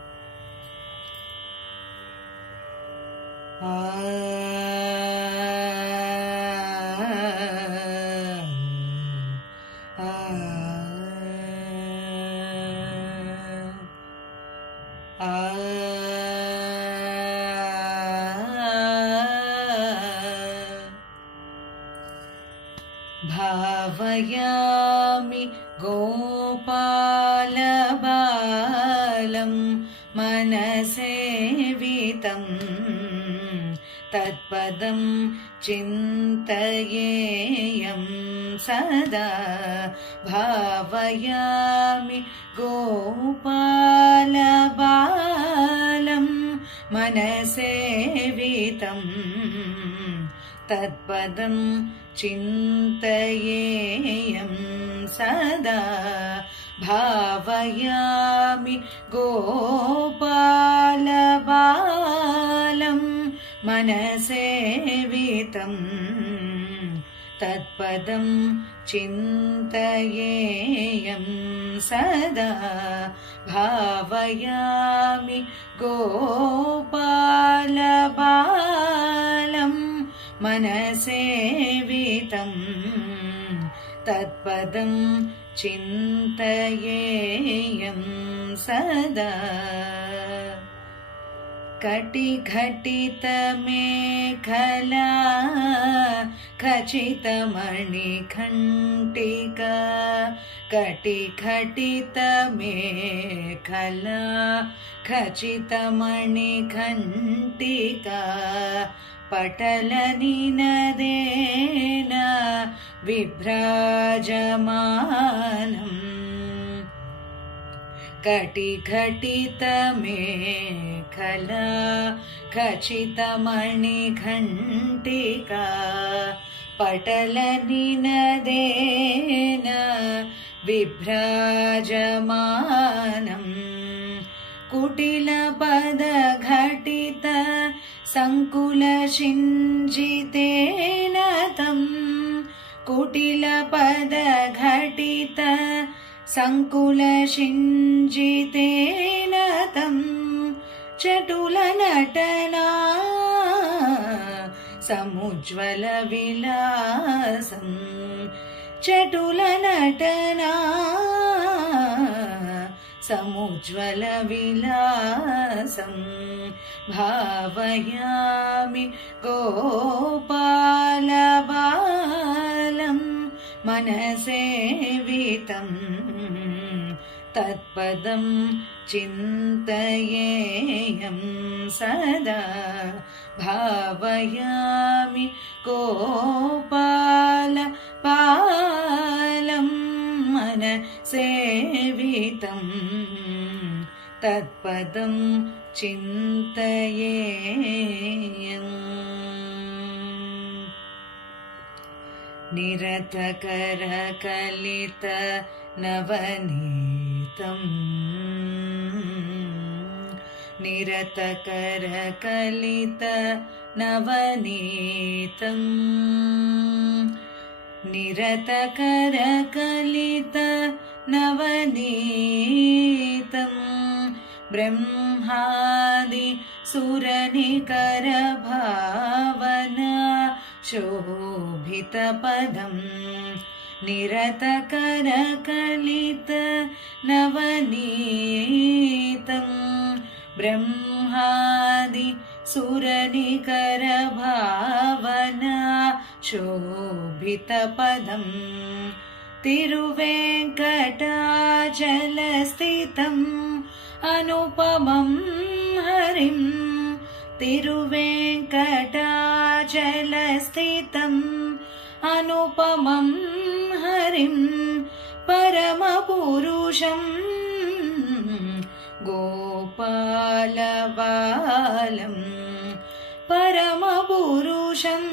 भावयामि गोपालबालं मनसेवितं तत्पदं चिन्तयेयं सदा भावयामि गोपालबालं मनसेवितं तत्पदं चिन्तयेयं सदा भावयामि गोपालबालं मनसेवितं तत्पदं चिन्तयेयं सदा भावयामि गोपालबालं मनसेवितं तत्पदं चिन्तयेयं सदा कटिघटितमेखला खचितमणिकण्टिका कटिघटितमेखला खचितमणिकण्टिका पटलनिनदेन विभ्राजमानम् कटिघटितमेखला खचितमणिकण्टिका पटलनिनदेन विभ्राजमानम् कुटिलपदघटित सङ्कुलशिञ्जितेन तं कुटिलपदघटित सङ्कुलशिञ्जितेन तं चटुलनटना समुज्ज्वलविलासं चटुलनटना समुज्ज्वलविलासं भावयामि गोपालबालं मनसेवितं तत्पदं चिन्तयेयं सदा भावयामि गोपालबालं मनसेवितं तत्पदं चिन्तयेयम् निरतकरकलित नवनीतं निरतकरकलित नवनीतं निरतकरकलित नवनीतं ब्रह्मादि सुरनिकरभावना शोभितपदं निरतकरकलित नवनीतं ब्रह्मादि सुरनिकरभावना शोभितपदं तिरुवेङ्कटाचलस्थितम् अनुपमं हरिं तिरुवेङ्कटाचलस्थितम् अनुपमं हरिं परमपुरुषं गोपालबालं परमपुरुषं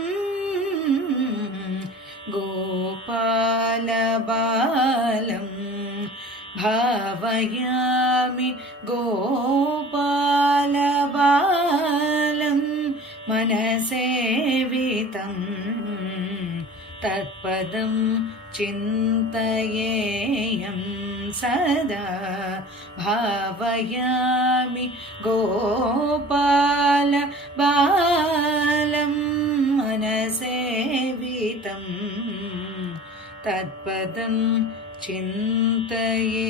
गोपालबालं भावयामि गोपालबालं तत्पदं चिन्तयेयं सदा भावयामि गोपाल बालं मनसेवितं तत्पदं चिन्तयेयम्.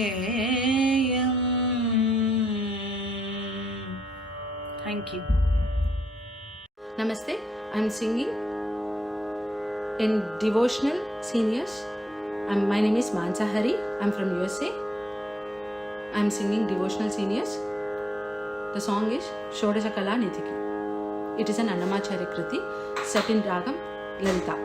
Thank you. Namaste, I am singing in devotional seniors. My name is Mansa Hari. I am from USA. I am singing devotional seniors. The song is Shodasha Kala Nidhiki. It is an Annamacharya Kriti set in Ragam Lalita.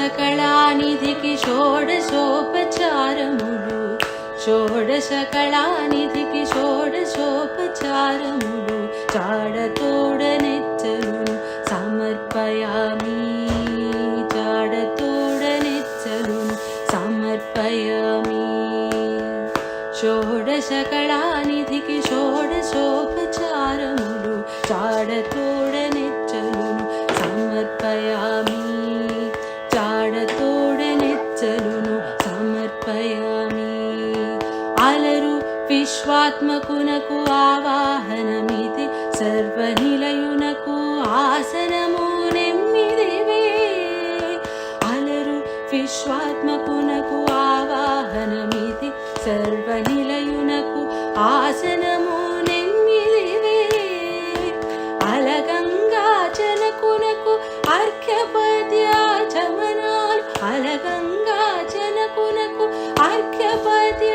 షోడశకళానిధికి షోడశోపచారములు షోడశకళానిధికి షోడశోపచారములు చాడతోడనెచ్చలును సమర్పయామి చాడతోడనెచ్చలును సమర్పయామి షోడశకళానిధికి షోడశోపచారములు చాడతోడనెచ్చలును సమర్పయామి చాడతోడనెచ్చలును సమర్పయామి అలరు విశ్వాత్మకునకు ఆవాహనమిది సర్వనిలయునకు ఆసనము నెమ్మిదివే అలరు విశ్వాత్మకునకు ఆవాహనమిది సర్వనిలయునకు ఆసనము నెమ్మిదివే అలగంగాచలకునకు అర్ఘ్యపద్యాచమనాలు అలగంగాచలకునకు అర్ఘ్యపద్యాచమనాలు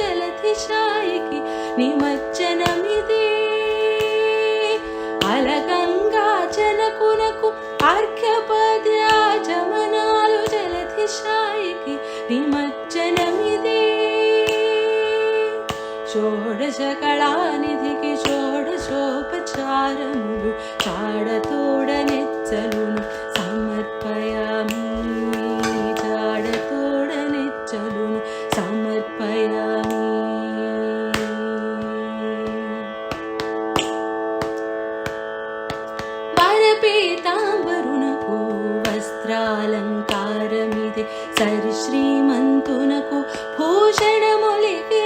జలధిశాయికి నిమజ్జనమిదే అలగంగాచలకునకు అర్ఘ్యపద్యాచమనాలు జలధిశాయికి నిమజ్జనమిదే షోడశకళానిధికి షోడశోపచారములు చాడతోడనెచ్చలును సమర్పయామి చాడతోడనెచ్చలును సమర్పయామి వరపీతాంబరునకు వస్త్రాలంకారమిది సరిశ్రీమంతునకు భూషణములివే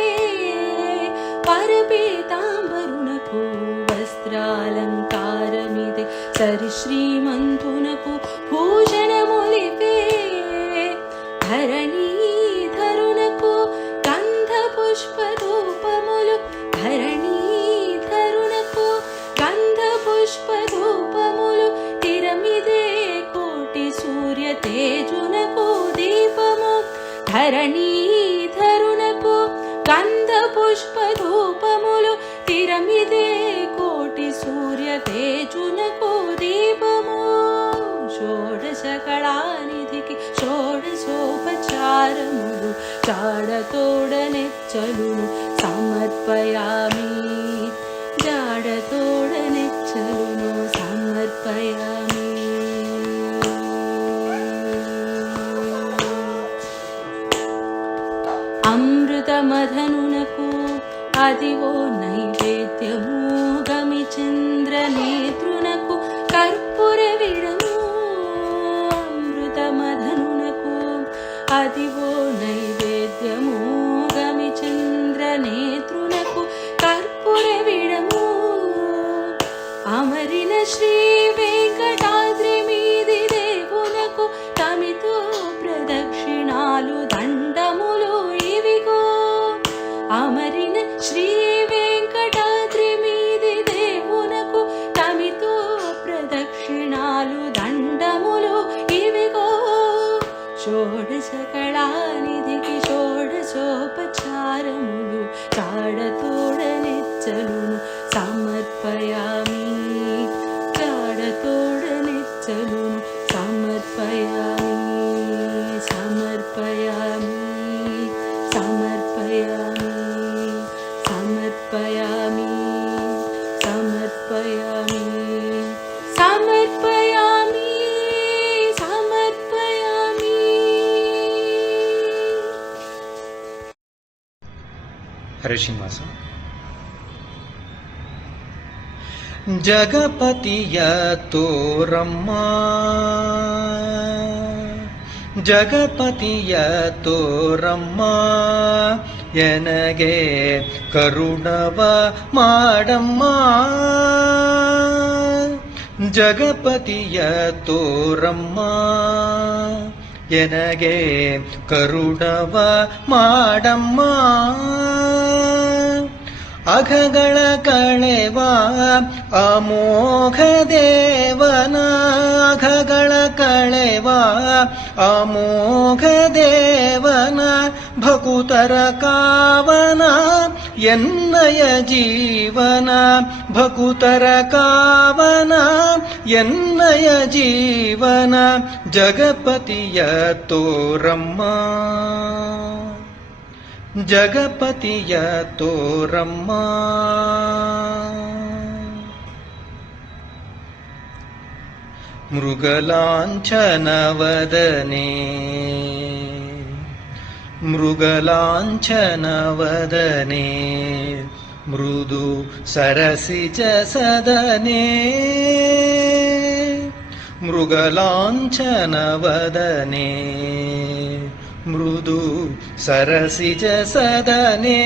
వరపీతాంబరునకు వస్త్రాలంకారమిది సరిశ్రీమంతునకు భూషణములివే ధరణీధరునకు గంధపుష్పధూపములు ధరణీధరునకు గంధపుష్పధూపములు తిరమిదే కోటి సూర్య తేజునకు దీపము ధరణీధరునకు గంధపుష్పధూపములు తిరమిదే కోటి సూర్య తేజునకు దీపము షోడశకళానిధికి షోడశోపచారములు చాడతోడనెచ్చలును సమర్పయామి జాడతోడనెచ్చలును సమర్పయామి అమృతమధనునకు అదివో నైవేద్యము గమిచంద్రనేత్రునకు కర్పూర విడము అమృతమధనునకు అదివో నైవేద్యము గమిచంద్రనేత్రునకు కర్పూర విడము అమరిన శ్రీ వెంకటాద్రి మీది దేవునకు తమితో ప్రదక్షిణాలు దండములు ఇవిగో అమరిన శ్రీ వెంకటాద్రి మీది దేవునకు తమితో ప్రదక్షిణాలు దండములు ఇవిగో షోడశకళానిధికి షోడశోపచారములు చాడతోడనెచ్చలును సమర్పయామి చాడతో ಹರೇ ಶ್ರೀನಿವಾಸ. ಜಗಪತಿಯ ತೋರಮ್ಮ, ಜಗಪತಿಯ ತೋರಮ್ಮ, ಎನಗೆ ಕರುಣವ ಮಾಡಮ್ಮ. ಜಗಪತಿಯ ತೋರಮ್ಮ, ಎನಗೆ ಕರುಣವ ಮಾಡಮ್ಮ. ಅಘಗಳ ಕಳೆವ ಅಮೋಘ ದೇವನ, ಅಘಗಳ ಕಳೆವ ಅಮೋಘ ದೇವನ, ಭಕುತರ ಕಾವನ ಎನ್ನಯ ಜೀವನ, ಭಕುತರ ಕಾವನ ಎನ್ನಯ ಜೀವನ. ಜಗಪತಿಯ ತೋರಮ್ಮ, ಜಗಪತಿಯ ತೋರಮ್ಮ. ಮೃಗಲಾಂಛನವದನೆ, ಮೃಗಲಾಂಛನವದನೆ, ಮೃದು ಸರಸಿಜ ಸದನೆ. ಮೃಗಲಾಂಛನವದನೆ, ಮೃದು ಸರಸಿಜ ಸದನೆ.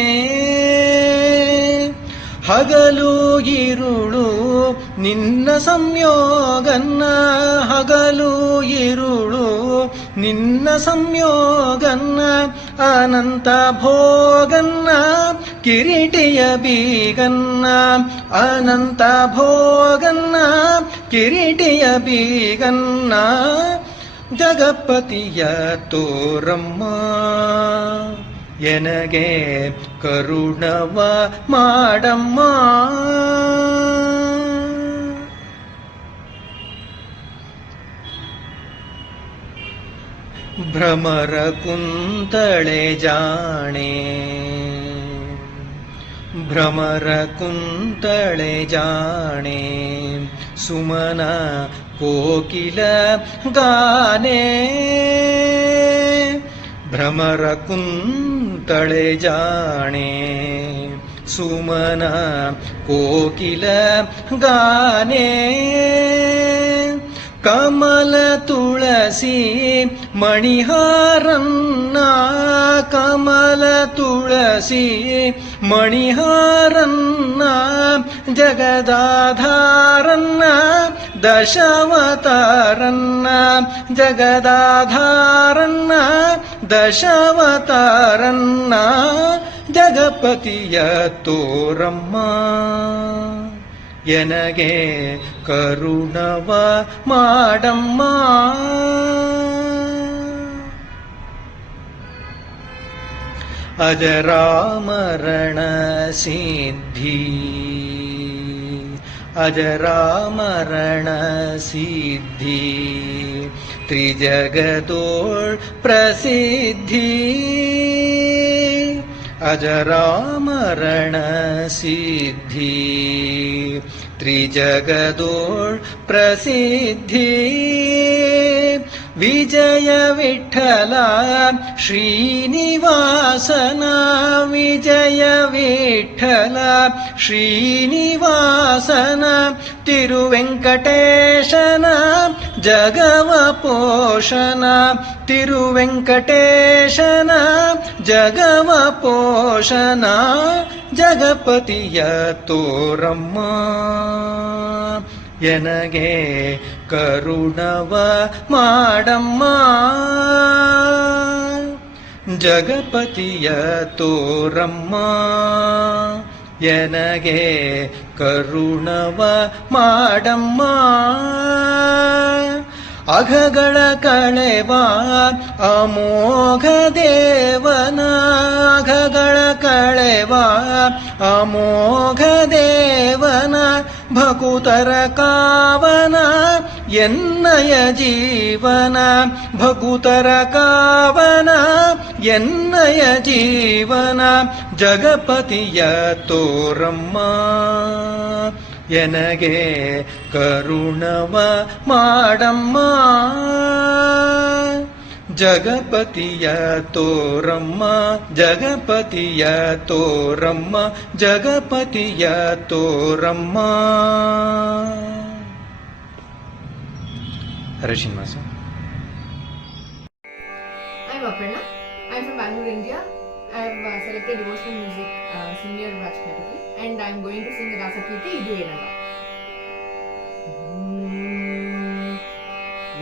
ಹಗಲು ಇರುಳು ನಿನ್ನ ಸಂಯೋಗನ್ನ, ಹಗಲು ಇರುಳು ನಿನ್ನ ಸಂಯೋಗನ್ನ. ಅನಂತ ಭೋಗನ್ನ ಕಿರೀಟಿಯ ಬೀಗನ್ನ, ಅನಂತ ಭೋಗನ್ನ ಕಿರೀಟಿಯ ಬೀಗನ್ನ. ಜಗಪತಿಯ ತೋರಮ್ಮ, ಎನಗೆ ಕರುಣವ ಮಾಡಮ್ಮ. ಭ್ರಮರ ಕುಂತಳೆ ಜಾಣೆ, ಭ್ರಮರ ಕುಂತಳೆ ಜಾಣೆ, ಸುಮನ ಕೋಕಿಲ ಗಾನೆ. ಭ್ರಮರ ಕುಂತಳೆ ಜಾಣೆ, ಸುಮನ ಕೋಕಿಲ ಗಾನೆ. ಕಮಲ ತುಳಸಿ ಮಣಿಹಾರನ್ನ, ಕಮಲ ತುಳಸಿ ಮಣಿಹಾರನ್ನ. ಜಗದಾಧಾರನ್ನ ದಶಾವತಾರನ್ನ, ಜಗದಾಧಾರನ್ನ ದಶಾವತಾರನ್ನ. ಜಗಪತಿಯ ತೋರಮ್ಮ, ಎನಗೆ ಕರುಣವ ಮಾಡಮ್ಮ. ಅಜರಾಮರಣ ಸಿದ್ಧಿ, ಅಜರಾಮರಣ ಸಿದ್ಧಿ, ತ್ರಿಜಗದೋಳ್ ಪ್ರಸಿದ್ಧಿ. ಅಜರಾಮರಣ ಸಿದ್ಧಿ, ತ್ರಿಜಗದೋಳ್ ಪ್ರಸಿದ್ಧಿ. ವಿಜಯ ವಿಠಲ ಶ್ರೀನಿವಾಸನ, ವಿಜಯ ವಿಠಲ ಶ್ರೀನಿವಾಸನ. ತಿರುವೆಂಕಟೇಶನ ಜಗವ ಪೋಷಣ, ತಿರುವೆಂಕಟೇಶನ ಜಗವ ಪೋಷಣ. ಜಗಪತಿಯ ತೋರಮ್ಮ, ಎನಗೆ ಕರುಣವ ಮಾಡಮ್ಮ. ಜಗಪತಿಯ ತೋರಮ್ಮ, ಎನಗೆ ಕರುಣವ ಮಾಡಮ್ಮ. ಅಘಗಳ ಕಳೆವ ಅಮೋಘ ದೇವನ, ಅಘಗಳ ಕಳೆವ ಅಮೋಘ ದೇವನ. ಭಕುತರ ಕಾವನ ಎನ್ನಯ ಜೀವನ, ಭಕುತರ ಕಾವನ ಎನ್ನಯ ಜೀವನ. ಜಗಪತಿಯ ತೋರಮ್ಮ, ಎನಗೆ ಕರುಣವ ಮಾಡಮ್ಮ. ಜಗಪತಿಯ ತೋರಮ್ಮ ಜಗಪತಿಯ ತೋರಮ್ಮ ಜಗಪತಿಯ ತೋರಮ್ಮ. ಹರೇ Srinivasa. I'm Aparna. I'm from Bangalore, India. I've selected devotional music senior batch category and I'm going to sing the Dasakirti Idu Enaga.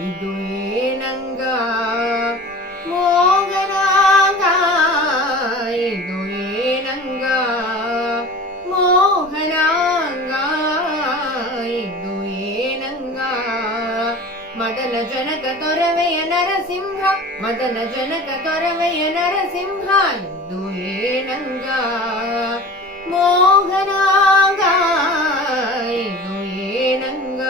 Idu Enanga Mohananga Idu Enanga Mohananga Idu Enanga Madana Janaka Toraveya Narasimha ಮದನ ಜನಕ ತೊರವೆಯ ನರಸಿಂಹ ಇದ್ದು ಏನಂಗ ಮೋಹನಾಂಗ ಇದು ಏನಂಗ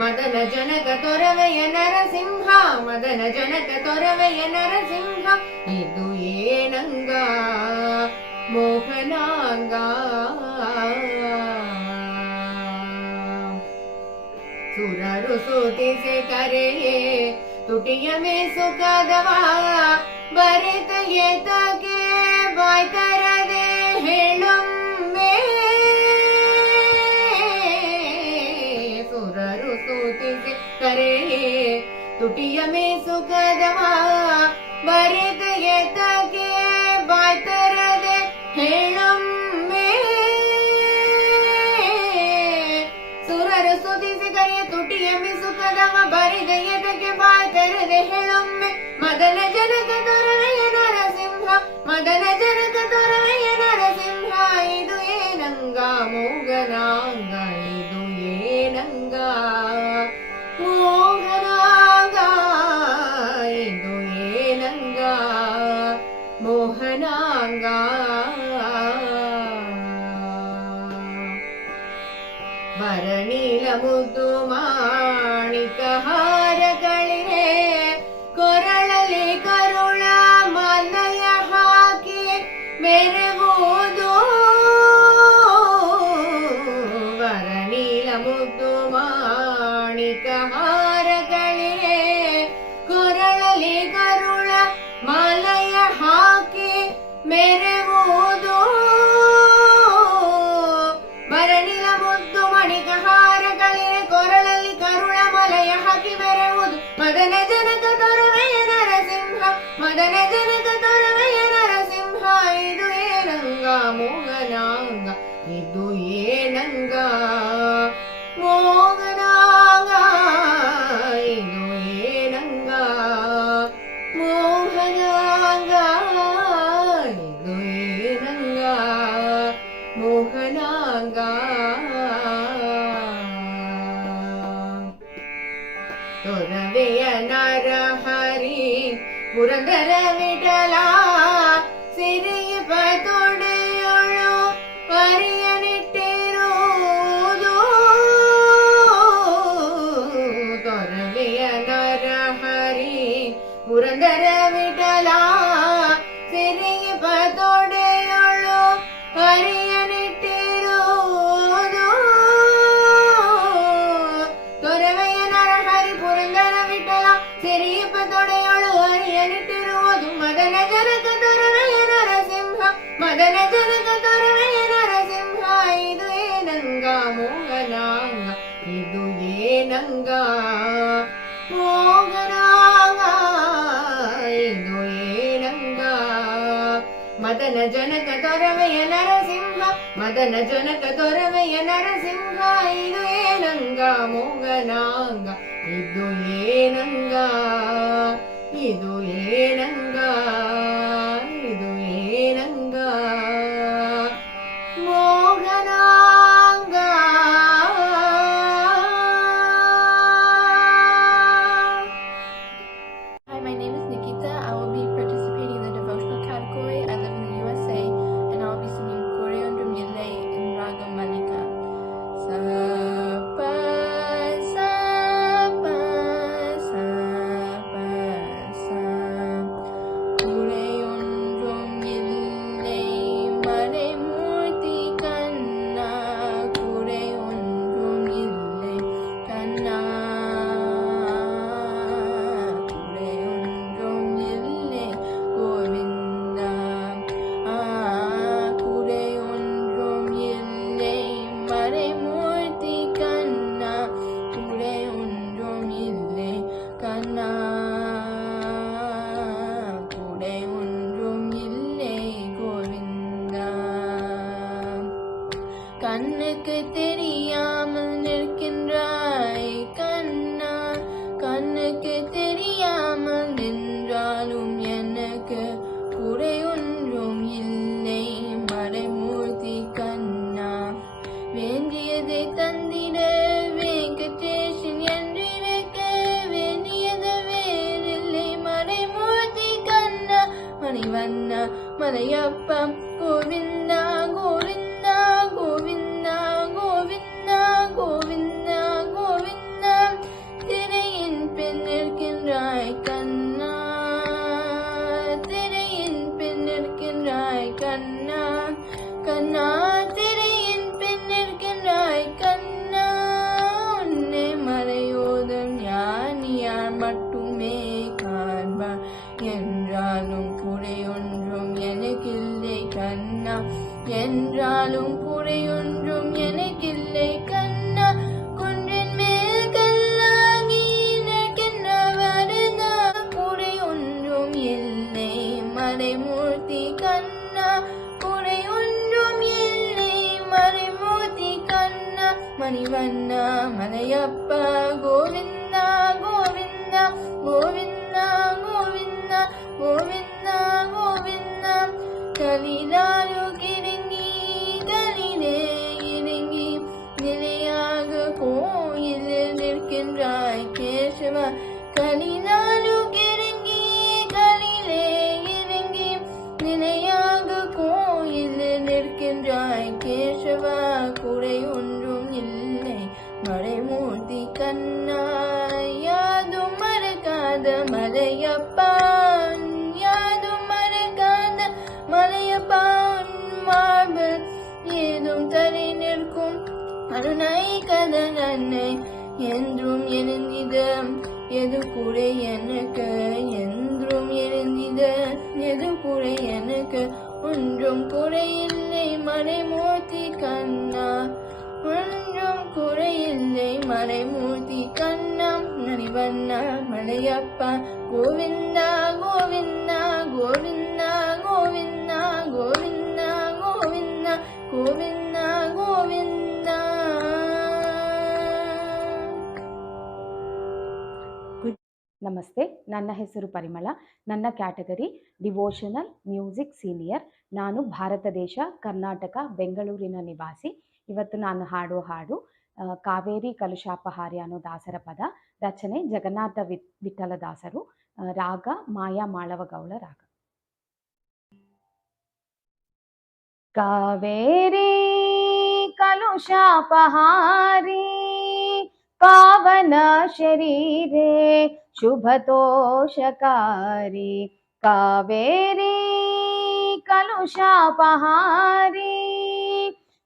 ಮದನ ಜನಕ ತೊರವೆಯ ನರಸಿಂಹ ಮದನ ಜನಕ ತೊರವೆಯ ನರಸಿಂಹ ಇದು ಏನಂಗ ಮೋಹನಾಂಗ ಸುರರು ಸೂತಿಸಿ ಕರೆಯೇ ತುಟಿಯ ಮೇ ಸುಖದವಾ ಬರೆತ ಏತಕ್ಕೆ ಬಾಯ್ತರದೆ ಹೇಳೊಮ್ಮೆ ಸುರರು ಸ್ತುತಿಸಿ ಕರೆಯೇ ತುಟಿಯ ಮೇ ಸುಖದವಾ ಬರೆತ ಏತಕ್ಕೆ ಬಾಯ್ತರದೆ ಹೇಳೊಮ್ಮೆ ಸುರರು ಸ್ತುತಿಸಿ ಕರೆಯೇ ತುಟಿಯ ಮೇ ಸುಖದವ ಬರೆದ ಏತಕ್ಕೆ ಬಾಯ್ತರದೆ ಹೇಳೊಮ್ಮೆ ಮದನ ಜನಕ ತೊರವೆಯ ನರಸಿಂಹ ಮದನ ಜನಕ ತೊರವೆಯ ನರಸಿಂಹ ಇದು ಏನಂಗ ಮೋಗನಾಂಗ ಇದು ಏನಂಗ ಮೋಹನಾಂಗ ಇದು ಏನಂಗ ಮೋಹನಾಂಗ ಭರಣೀಲ ಮುದ್ದು ಮಾಣಿಕ ಹಾರಗಳಿರೆ ಕೊರಳಲಿ ಕರುಳ ಮಲಯ ಹಾಕಿ ಮೆರವುದು ಭರಣೀಲ ಮುದ್ದು ಮಾಣಿಕ ಹಾರಗಳಿರೆ ಕೊರಳಲಿ ಕರುಳ ಮಲಯ ಹಾಕಿ ಮೆರವುದು ಭರಣಿಲ ಮುದ್ದು ಮಣಿಕ ಹಾರಗಳಿರೆ ಕೊರಳಲ್ಲಿ ಕರುಳ ಮಲಯ ಹಾಕಿ ಮೆರೆವುದು ಮದನ ಜನಕ ತೊರವೆಯ ನರಸಿಂಹ ಮದನ ಜನಕ ತೊರವೆಯ ನರಸಿಂಹ ಇದು ಏನಂಗ ಮೋಹನಾಂಗ ಇದು ಏನಂಗ ಮೋಹನಾಂಗ ಇದು ಏನಂಗ ಮೋಹನಾಂಗ ಇದು ಏನಂಗ ಮೋಹನಾಂಗ ತೊರವೆಯ ನರಹರಿ ಪುರಂದರ ವಿಠಲ ಸಿರಿಯ ಪತೊಡೆಯೊಳು ಪರಿಯನಿಟ್ಟಿರುವುದು ತೊರವೆಯ ನರಹರಿ ಪುರಂದರ ವಿಠಲ ಸಿರಿಯ ಪತೊಡೆಯೊಳು ಪರಿಯನಿಟ್ಟಿರುವುದು ತೊರವೆಯ ನರಹರಿ ಪುರಂದರ ವಿಠಲ ಸಿರಿಯಪ್ಪ ತೊಡೆಯೊಳು ಹರಿಯನಿಟ್ಟಿರುವುದು ಮದನ ಜನಕ ತೊರವೆಯ ನರಸಿಂಹ ಮದನ ಜನಕ ತೊರವೆಯ ನರಸಿಂಹ ಇದು ಏನಂಗ ಮೋಹನಾಂಗ ಇದು ಏನಂಗ ಮೋಹನಾಂಗ ಇದು ಏನಂಗ ಮದನ ಜನಕ ತೊರವೆಯ ನರಸಿಂಹ ಮದನ ಜನಕ ತೊರವೆಯ ನರಸಿಂಹ ಇದು ಏನಂಗ ಮೋಗನಾಂಗ ಇದು ಏನಂಗ ಇದು ಏನಂಗ ಇದು ಏನಂಗ ಮೋಗನಾಂಗ. Hi, my name is Nikita. I will be participating in the devotional category. I live in the USA and I will be singing Korean Mille in Raga Malika. Sa pa sa pa sa pa sa கண்ணுக்கு தெரியாமல் நிற்கின்றாய் கண்ணா, கண்ணுக்கு தெரியாமல் நின்றாலும் எனக்கு குறை ஒன்றும் இல்லை மறைமூர்த்தி கண்ணா. வேண்டியதை தந்திட வெங்கடேசன் என்றிருக்க வேண்டியது வேறில்லை மறைமூர்த்தி கண்ணா. மணிவண்ணா மலையப்பா கோவிந்தா கோவிந்தா கோவிந்தா கோவிந்தா கோவிந்தா கோவிந்தா. திரையின் பின் நிற்கின்றாய் கண்ணா, திரையின் பின் நிற்கின்றாய் கண்ணா கண்ணா, திரையின் பின் நிற்கின்றாய் கண்ணா. உன்னை மறையோதும் ஞானியார் மட்டுமே காண்பார் என்றாலும் குறை ஒன்றும் எனக்கில்லை கண்ணா, என்றாலும் குறை ஒன்றும் எனக்கில்லை கண்ணா. குன்றின் மேல் கல்லாகி நிற்கின்றவரதா குறை ஒன்றும் இல்லை மறைமூர்த்தி கண்ணா, குறை ஒன்றும் இல்லை மறைமூர்த்தி கண்ணா. மணிவண்ணா மலையப்பா கோவிந்தா கோவிந்தா கோவிந்தா கோவிந்தா கோவிந்தா கோவிந்தா. கலிதாரு கிரங்கி கலிலே இறங்கி நிலையாக கோயிலில் நிற்கின்றாய் கேசவா. கலிதாரு கிரங்கி கலிலே இறங்கி நிலையாக கோயிலில் நிற்கின்றாய் கேசவா. குறை ஒன்றும் இல்லை மறைமூர்த்தி கண்ணா, யாதும் மறக்காத மலையப்பா, யாதும் மறக்காத மலையப்பா. மார்பில் ஏதும் தரை நிற்கும் அருணை கதன் அன்னை என்றும் எழுந்திட எது குறை எனக்கு, என்றும் எழுந்திட எது குறை எனக்கு. ஒன்றும் குறையில்லை மறைமூர்த்தி கண்ணா, ஒன்றும் குறையில்லை மறைமூர்த்தி கண்ணா. மணிவண்ணா மலையப்பா கோவிந்தா கோவிந்தா கோவிந்தா கோவிந்தா கோவிந்தா கோவிந்தா கோவிந்தா கோவிந்தா. ನಮಸ್ತೆ, ನನ್ನ ಹೆಸರು ಪರಿಮಳ. ನನ್ನ ಕ್ಯಾಟಗರಿ ಡಿವೋಷನಲ್ ಮ್ಯೂಸಿಕ್ ಸೀನಿಯರ್. ನಾನು ಭಾರತ ದೇಶ ಕರ್ನಾಟಕ ಬೆಂಗಳೂರಿನ ನಿವಾಸಿ. ಇವತ್ತು ನಾನು ಹಾಡೋ ಹಾಡು ಕಾವೇರಿ ಕಲುಷಾಪಹಾರಿ ಅನ್ನೋ ದಾಸರ ಪದ. ರಚನೆ ಜಗನ್ನಾಥ ವಿಠಲ ದಾಸರು. ರಾಗ ಮಾಯಾ ಮಾಳವಗೌಳ ರಾಗ. ಕಾವೇರಿ ಕಲುಷಾಪಹಾರಿ ಪಾವನ ಶರೀರೆ ಶುಭತೋಷಕಾರಿ. ಕಾವೇರಿ ಕಲುಷಾಪಹಾರಿ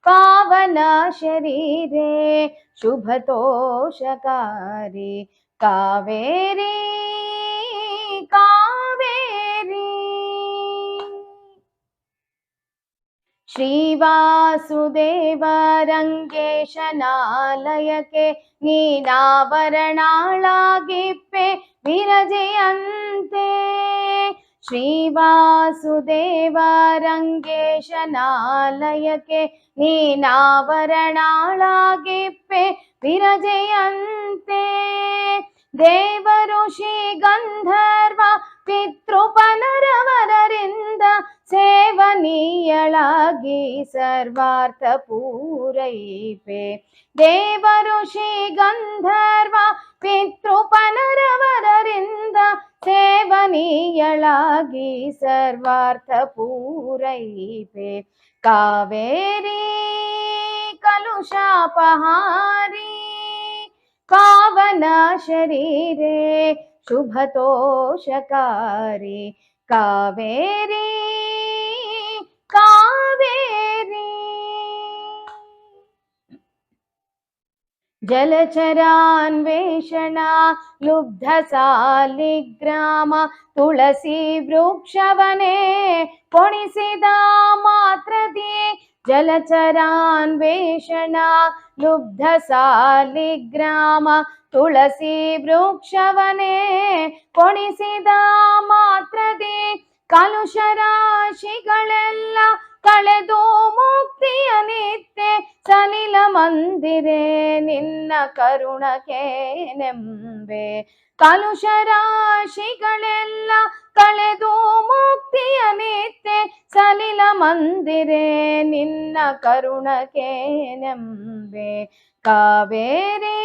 ಪಾವನ ಶರೀರೆ ಶುಭತೋಷಕಾರಿ. ಕಾವೇರಿ ಕಾವೇರಿ. ಶ್ರೀವಾಸುದೇವ ರಂಗೇಶನಾಲಯಕ್ಕೆ ನೀನಾವರಣಾಳಾಗಿಪ್ಪೆ ವಿರಜೆಯಂತೆ. ಶ್ರೀವಾಸುದೇವ ರಂಗೇಶನಾಲಯಕ್ಕೆ ನೀನಾವರಣಾಳಾಗಿಪ್ಪೆ ವಿರಜೆಯಂತೆ. ದೇವ ಋಷಿ ಗಂಧರ್ವ ಪಿತೃಪನರವರರಿಂದ ಸೇವನೀಯಳಾಗಿ ಸರ್ವಾರ್ಥ ಪೂರೈಪೆ. ದೇವ ಋಷಿ ಗಂಧರ್ವ ಪಿತೃಪನರವರರಿಂದ ಸೇವನೀಯಳಾಗಿ ಸರ್ವಾರ್ಥ ಪೂರೈಪೆ. ಕಾವೇರಿ ಕಲುಷಾಪಹಾರಿ ಪಾವನ ಶರೀರೆ ಶುಭತೋಷಕಾರಿ. ಕಾವೇರಿ ಕಾವೇರಿ. ಜಲಚರಾನ್ವೇಷಣ ಲುಬ್ಧ ಸಾಲಿಗ್ರಾಮ ತುಳಸಿ ವೃಕ್ಷವನೇ ಪೊಣಿಸಿದ ಮಾತ್ರದಿ. ಜಲಚರಾನ್ವೇಷಣ ಲುಬ್ಧ ಸಾಲಿಗ್ರಾಮ ತುಳಸಿ ವೃಕ್ಷವನೇ ಪೊಣಿಸಿದ ಮಾತ್ರದಿ. ಕಲುಷ ರಾಶಿಗಳೆಲ್ಲ ಕಳೆದು ಮುಕ್ತಿಯ ನಿತ್ಯ ಸಲಿಲ ಮಂದಿರೆ ನಿನ್ನ ಕರುಣಕ್ಕೆ ನೆಂಬೆ ಕಲುಷ ರಾಶಿಗಳೆಲ್ಲ ಕಳೆದು ಮುಕ್ತಿಯ ನಿತ್ಯ ಸಲಿಲ ಮಂದಿರೆ ನಿನ್ನ ಕರುಣಕ್ಕೆ ನೆಂಬೆ ಕಾವೇರಿ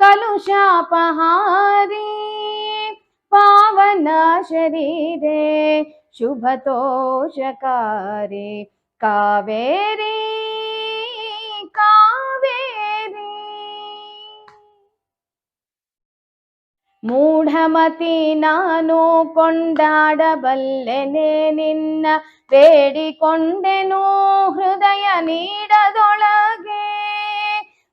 ಕಲುಷಾಪಹಾರಿ ಪಾವನ ಶರೀರೆ ಶುಭತೋಷಕಾರಿ ಕಾವೇರಿ ಕಾವೇರಿ ಮೂಢಮತಿ ನಾನು ಕೊಂಡಾಡಬಲ್ಲೆನೆ ನಿನ್ನ ಬೇಡಿಕೊಂಡೆನು ಹೃದಯ ನೀಡದೊಳಗೆ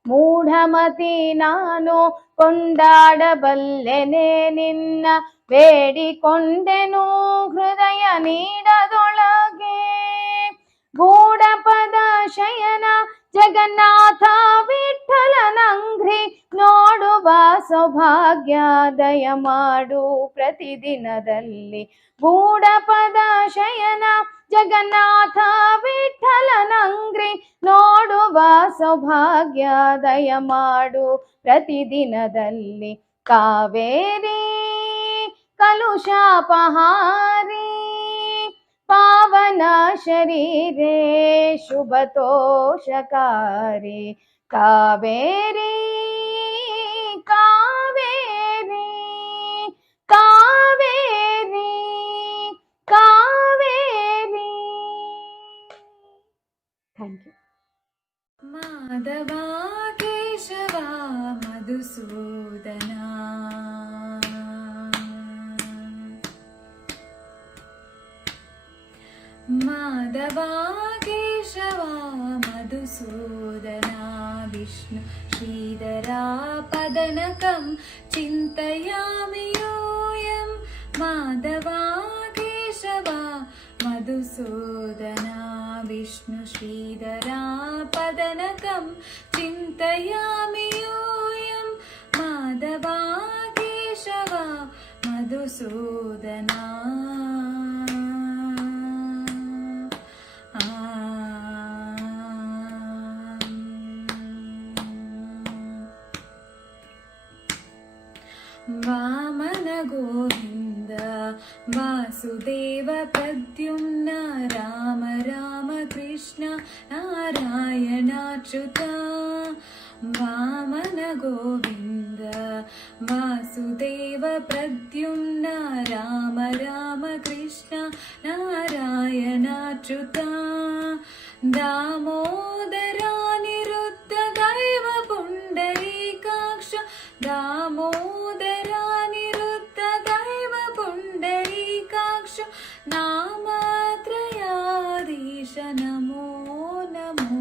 ಮೂಢಮತಿ ನಾನು ಕೊಂಡಾಡಬಲ್ಲೆನೆ ನಿನ್ನ ಬೇಡಿಕೊಂಡೆನು ಹೃದಯ ನೀಡದೊಳಗೆ ಗೂಢಪದ ಶಯನ ಜಗನ್ನಾಥ ವಿಠಲನಂಘ್ರಿ ನೋಡುವ ಸೌಭಾಗ್ಯ ದಯ ಮಾಡು ಪ್ರತಿದಿನದಲ್ಲಿ ಗೂಢಪದ ಶಯನ ಜಗನ್ನಾಥ ವಿಠಲನಂಘ್ರಿ ನೋಡುವ ಸೌಭಾಗ್ಯ ದಯ ಮಾಡು ಪ್ರತಿದಿನದಲ್ಲಿ ಕಾವೇರಿ ಕಲುಷಾಪಹಾರಿ ಪಾವನ ಶರೀರೆ ಶುಭತೋಷಕಾರಿ ಕಾವೇರಿ ಕಾವೇರಿ ಕಾವೇರಿ ಕಾವೇರಿ ಥ್ಯಾಂಕ್ ಯು ಮಾಧವ ಕೇಶವ ಮಧುಸೂದನ ಮಾಧವ ಕೇಶವ ಮಧುಸೂದನ ವಿಷ್ಣು ಶ್ರೀಧರ ಪದನಕಂ ಚಿಂತಯಾಮಿ ಯೋಯಂ ಮಾಧವ ಕೇಶವ ಮಧುಸೂದನ ವಿಷ್ಣು ಶ್ರೀಧರ ಪದನಕಂ ಚಿಂತಯಾಮಿ ಯೋಯಂ ಮಾಧವ ಕೇಶವ ಮಧುಸೂದನ ವಾಮನ ಗೋವಿಂದ ವಾಸುದೇವ ಪ್ರದ್ಯುಮ್ನ ರಾಮ ರಾಮ ಕೃಷ್ಣ ನಾರಾಯಣಾಚ್ಯುತ ವಾಮನ ಗೋವಿಂದ ವಾಸುದೇವ ಪ್ರದ್ಯುಮ್ನ ರಾಮ ರಾಮ ಕೃಷ್ಣ ನಾರಾಯಣಾಚ್ಯುತ ದಾಮೋದರ ನಿರುದ್ಧ ದೈವ ಪುಂಡರೀಕಾಕ್ಷ ದಾಮೋದರ ನಿರುದ್ಧ ದೈವ ಪುಂಡರೀಕಾಕ್ಷ ನಾಮತ್ರಯಾಧೀಶ ನಮೋ ನಮೋ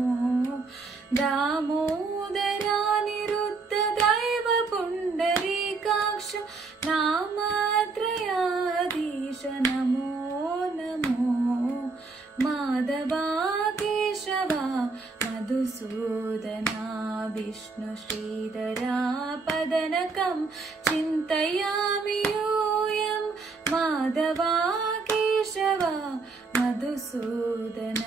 ದಾಮೋದರ ನಿರುದ್ಧ ದೈವ ಪುಂಡರೀಕಾಕ್ಷ ನಾಮತ್ರಯಾಧೀಶ ನಮೋ ನಮೋ ಮಾಧವ ಕೇಶವ ಮಧುಸೂದನ ವಿಷ್ಣು ಶ್ರೀಧರ ಪದನಕಂ ಚಿಂತಯಾಮಿ ಯೋಯಂ ಮಾಧವ ಕೇಶವ ಮಧುಸೂದನ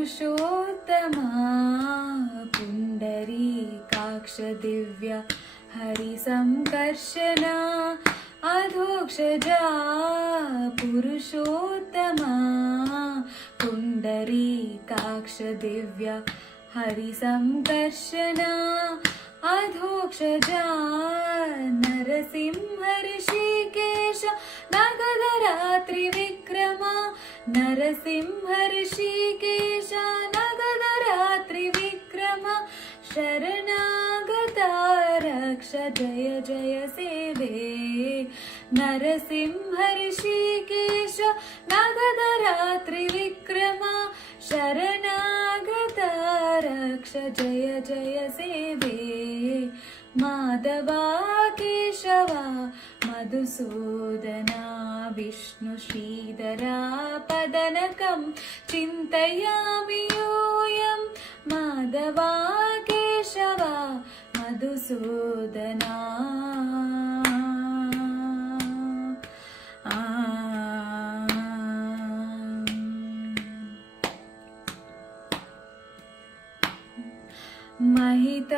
पुरुषोत्तमा पुण्डरीकाक्ष दिव्य हरिसंकर्षणा अधोक्षजा पुरुषोत्तमा पुण्डरीकाक्ष दिव्य हरिसंकर्षणा अधोक्षजा नरसिंह ऋषिकेश नगधरात्रिविक्रमा नरसिंह ऋषिकेश नगधरात्रिविक्रम शरणागता रक्ष जय जय सेवे नरसिंह ऋषिकेश नगधरात्रिविक्रम शरणागता रक्ष जय जय सेवे माधवा केशवा मधुसूदना विष्णु श्रीधरा पदनकं चिन्तयामि योऽयं माधवा केशवा मधुसूदना महित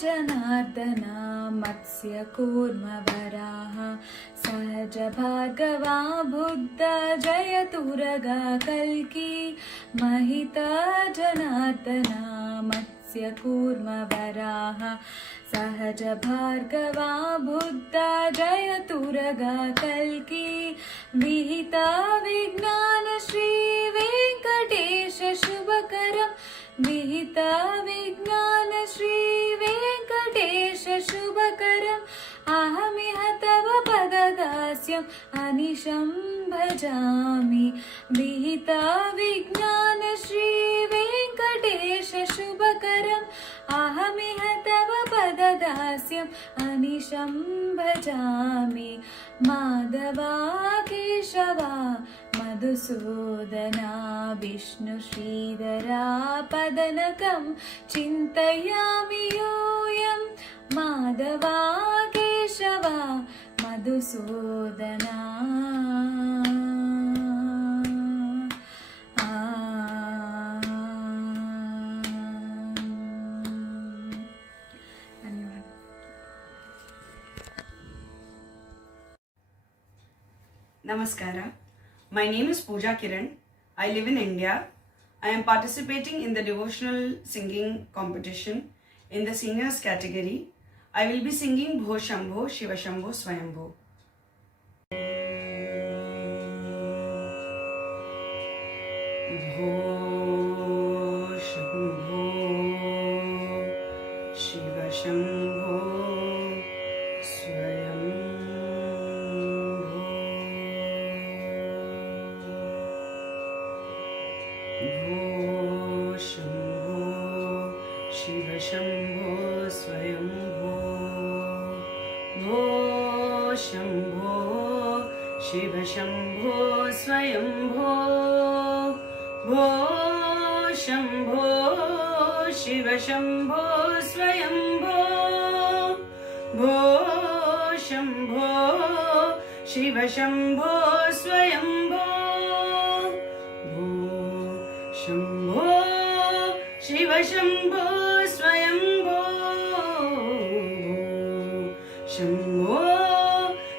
जनार्दना मत्स्य कूर्म वराह सहज भार्गवा बुद्ध जय तुरगा कल्की महित जनार्दना मत्स्य कूर्म वराह सहज भार्गवा बुद्ध जय तुरगा कल्की विहित विज्ञान श्री वेंकटेश शुभकरं विहित विज्ञान श्री वेंकटेश शुभकरम् अहमिह तव पददास्यम् अनिशं भजामि विहित विज्ञान श्री वेंकटेश शुभकरम् अहमिह तव पददास्यम् अनिशं भजामि माधवा केशवा मधुसूदना विष्णु श्रीधरा पदनकं चिन्तयामि यूयं माधवा केशवा Madhusudana Namaskara. My name is Pooja Kiran. I live in India. I am participating in the devotional singing competition in the seniors category. I will be singing Bho Shambho Shiva Shambho Swayambho. Bho Shambho Shiva Shambho Swayambho. Shiva Shambho Swayambho Bho Shambho Shiva Shambho Swayambho Bho Shambho Shiva Shambho Swayambho Bho Shambho Shiva Shambho Swayambho Bho Shambho Shiva Shambho Swayambho Shambho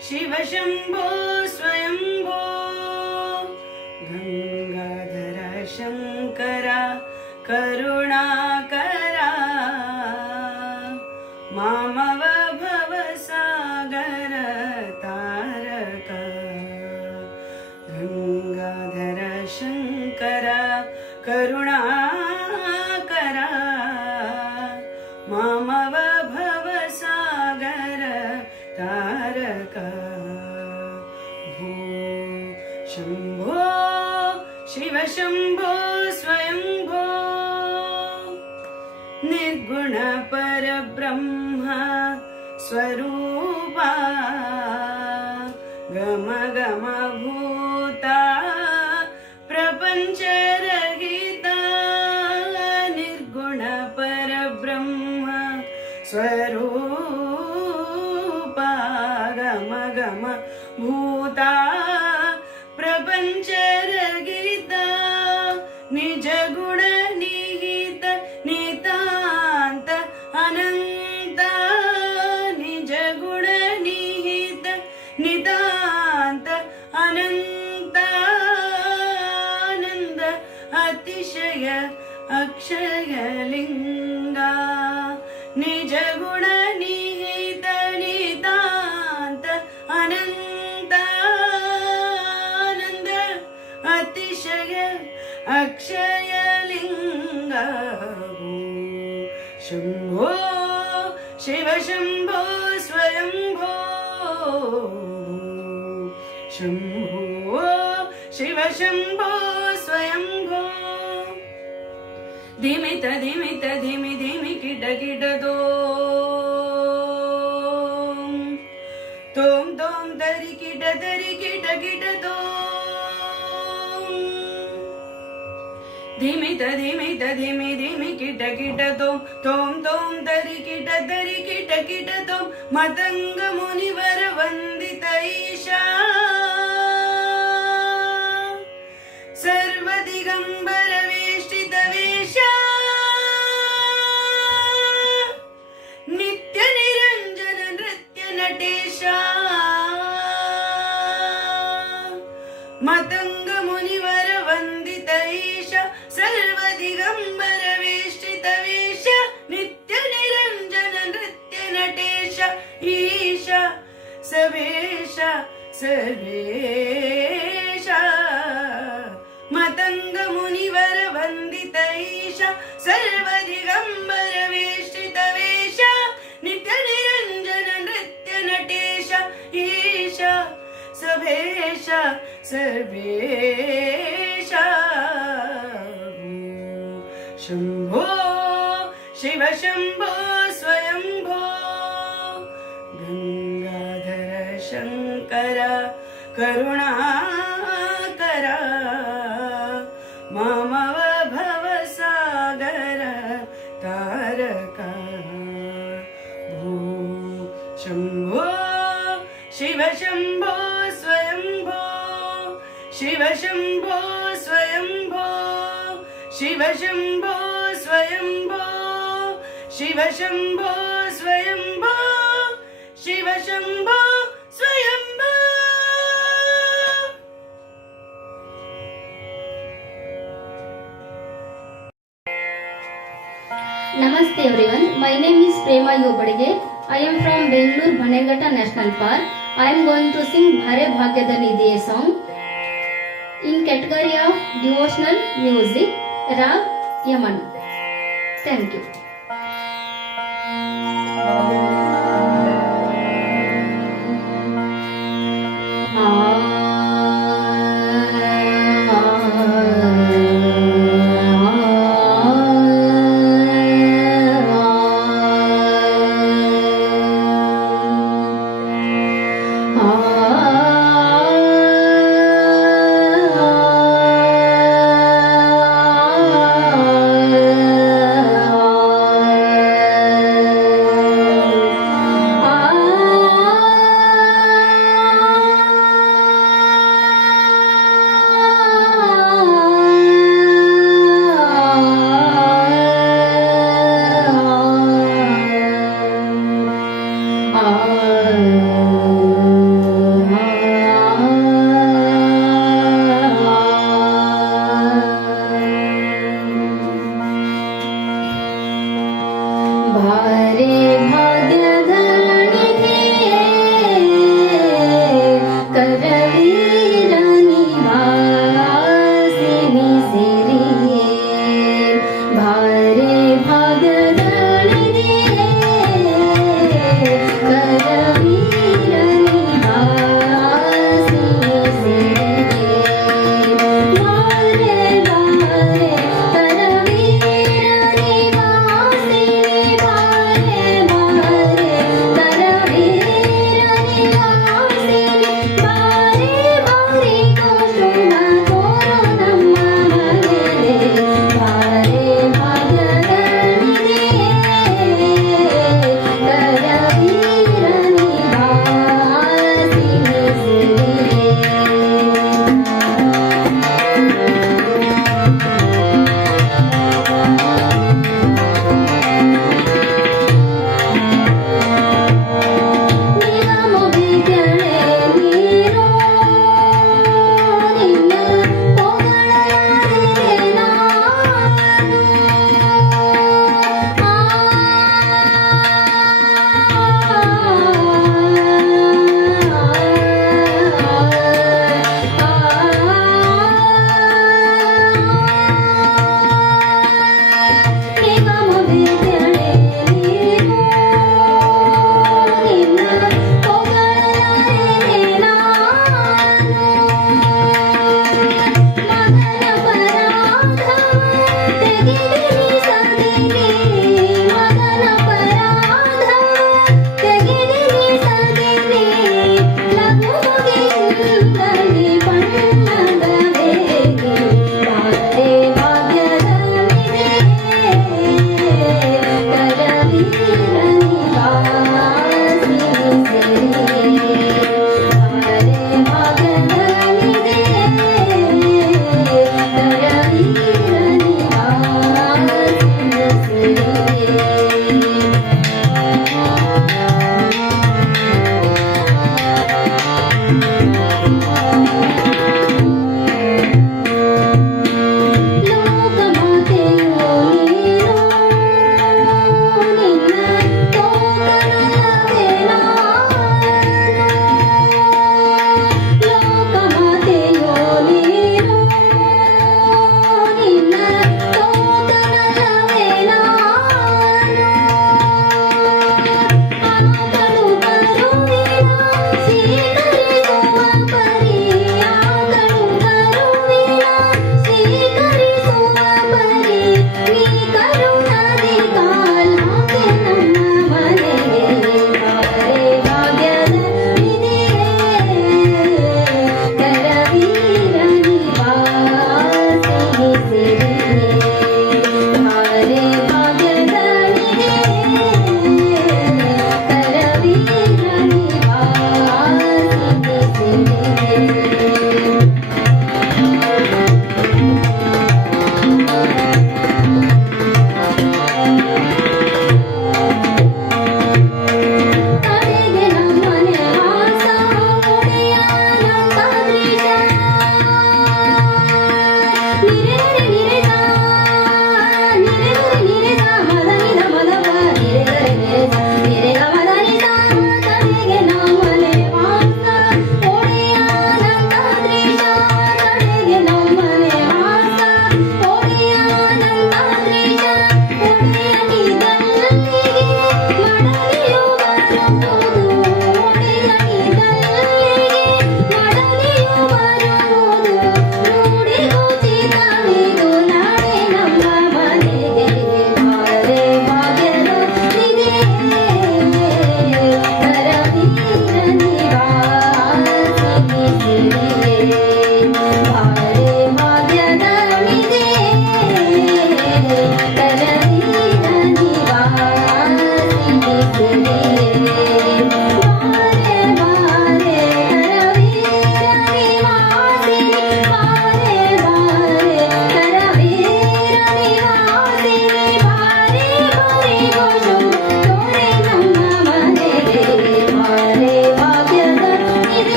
Shiva Shambho Swayambho Gangadhara Shankara Karunakara Mamava Bhavasagara Taraka Gangadhara Shankara Karunakara Mamava Bhavasagara Taraka Bho Shambho Shiva Shambho Swayambho Nirguna Parabrahma Swarupa Gama Gama Bhuta Prapancha Rahita Nirguna Parabrahma Swarupa Gama Gama Bhuta Prapancha Rahita Nija Guna Nihita Nitanta Ananta Nija Guna Nihita Nitanta Ananta Ananda Atishaya Akshaya Linga Nija Guna Nihita Nitanta Ananta Ananda Atishaya Akshaya Linga Shambho Shiva Shambho Swayambho Shambho Shiva Shambho Swayambho Dhimita Dhimita Dhimi Dhimi Kita Kita Dom Tom Tom Dari Kita Kita Kita Dom Dhimi ಧಿಮಿ ತ ಧಿಮಿ ತ ಧಿಮಿ ಧಿಮಿ ಕಿಟ ಕಿಟ ತೋಂ ತೋಂ ತೋಂ ತರಿ ಕಿಟ ಕಿಟ ತೋಂ ಮತಂಗ ಮುನಿವರ ವಂದಿತ ಈಶಾ ಸರ್ವ ದಿಗಂಬರ ವೇಷ್ಟಿತ ವೇಷ ನಿತ್ಯ ನಿರಂಜನ ನೃತ್ಯ ನಟೇಶ ಮತಂಗ ಮುನಿವರ ವಂದಿತ ಈಶ ಸರ್ವ ದಿಗಂಬರ ವೇಷ್ಟಿತ ವೇಷ ನಿತ್ಯ ನಿರಂಜನ ನೃತ್ಯ ನಟೇಶ ಈಶ ಸವೇಶ ಸರ್ವೇಶ ಮತಂಗ ಮುನಿವರ ವಂದಿತ ಈಶ ಸರ್ವ ದಿಗಂಬರ ವೇಷ್ಟಿತ ವೇಷ ನಿತ್ಯ ನಿರಂಜನ ನೃತ್ಯ ನಟೇಶ ಈಶ ಸವೇಶ ಸರ್ವೇಶ ಶಂಭೋ ಶಿವ ಶಂಭೋ ಸ್ವಯಂಭೋ ಗಂಗಾಧರ ಶಂಕರ ಕರುಣಾಕರ ಮಾಮವ ಭವ ಸಾಗರ ತಾರಕ ಭೂ Shambho Shiva Shambho Swayambho Shiva Shambho Swayambho Shiva Shambho Swayambho Shiva Shambho Swayambho Shiva Shambho Swayambho. Namaste everyone, my name is Prema Yobadge. I am from Bangalore Bannerghatta National Park. I am going to sing Bhare Bhagyadani Diye song in category of devotional music, Rag Yaman. Thank you. ಭಾಗ್ಯದ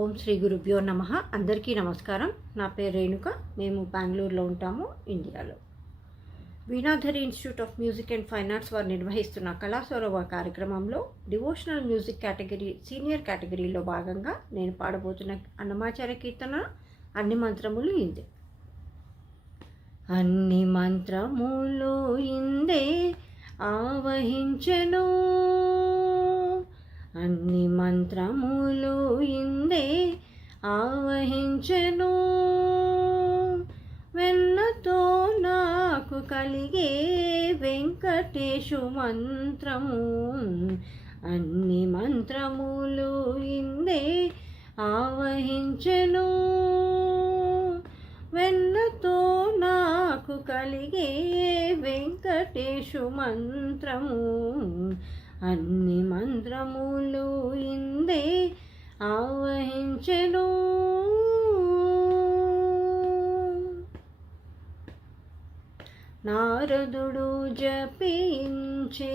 ఓం శ్రీ గురుభ్యో నమః. అందరికీ నమస్కారం. నా పేరు రేణుక. మేము బెంగళూరులో ఉంటాము, ఇండియాలో. Veenadhari institute of music and fine arts వారు నిర్వహిస్తున్న కళాసౌరభ కార్యక్రమంలో డివోషనల్ మ్యూజిక్ కేటగిరీ సీనియర్ కేటగిరీలో భాగంగా నేను పాడబోతున్న అన్నమాచార్య కీర్తన అన్ని మంత్రములు ఇందే. అన్ని మంత్రములు ఇందే ఆవహించెను, అన్ని మంత్రములు ఇందే ఆవహించెను, వెన్నతో నాకు కలిగే వెంకటేశు మంత్రము. అన్ని మంత్రములు ఇందే ఆవహించెను, వెన్నతో నాకు కలిగే వెంకటేశు మంత్రము. అన్ని మంత్రములు ఇందే ఆవహించెను. నారదుడు జపించే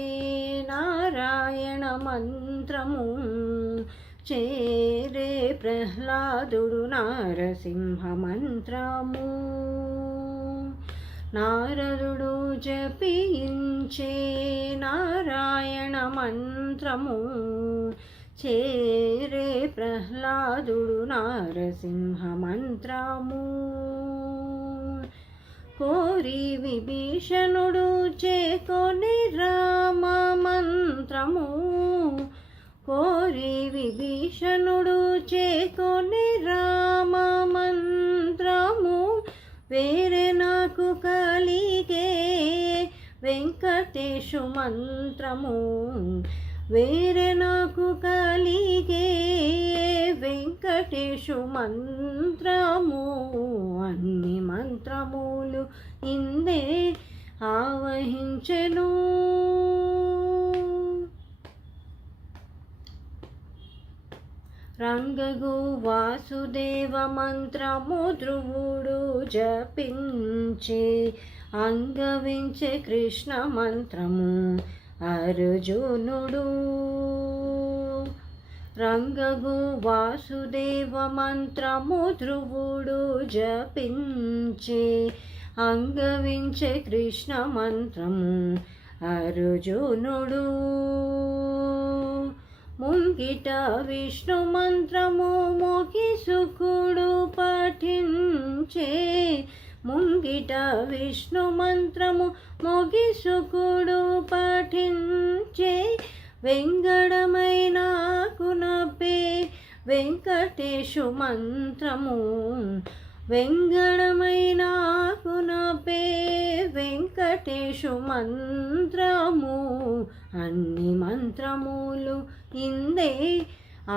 నారాయణ మంత్రము, చేరే ప్రహ్లాదుడు నారసింహ మంత్రము. నారదుడు జపించే నారాయణ మంత్రము, చేరే ప్రహ్లాదుడు నారసింహ మంత్రము. కోరి విభీషణుడు చేకొని రామ మంత్రము, కోరి విభీషణుడు చేకొని రామ మంత్రము. వేరే నాకు కలిగే వెంకటేశు మంత్రము, వేరే నాకు కలిగే వెంకటేశు మంత్రము. అన్ని మంత్రములు ఇందే ఆవహించెను. రంగగు వాసుదేవ మంత్రము ధ్రువుడు జపించే, అంగవించే కృష్ణ మంత్రము అర్జునుడు. రంగగు వాసుదేవ మంత్రము ధ్రువుడు జపించే, అంగవించే కృష్ణ మంత్రము అర్జునుడు ముంగిట విష్ణు మంత్రము మోకి సుకుడు పఠించే ముంగిట విష్ణు మంత్రము మోగి సుకుడు పఠించే వెంగడమైన కునపే వెంకటేశు మంత్రము వెంగడమైన కునపే వెంకటేశు మంత్రము అన్ని మంత్రములు ఇందే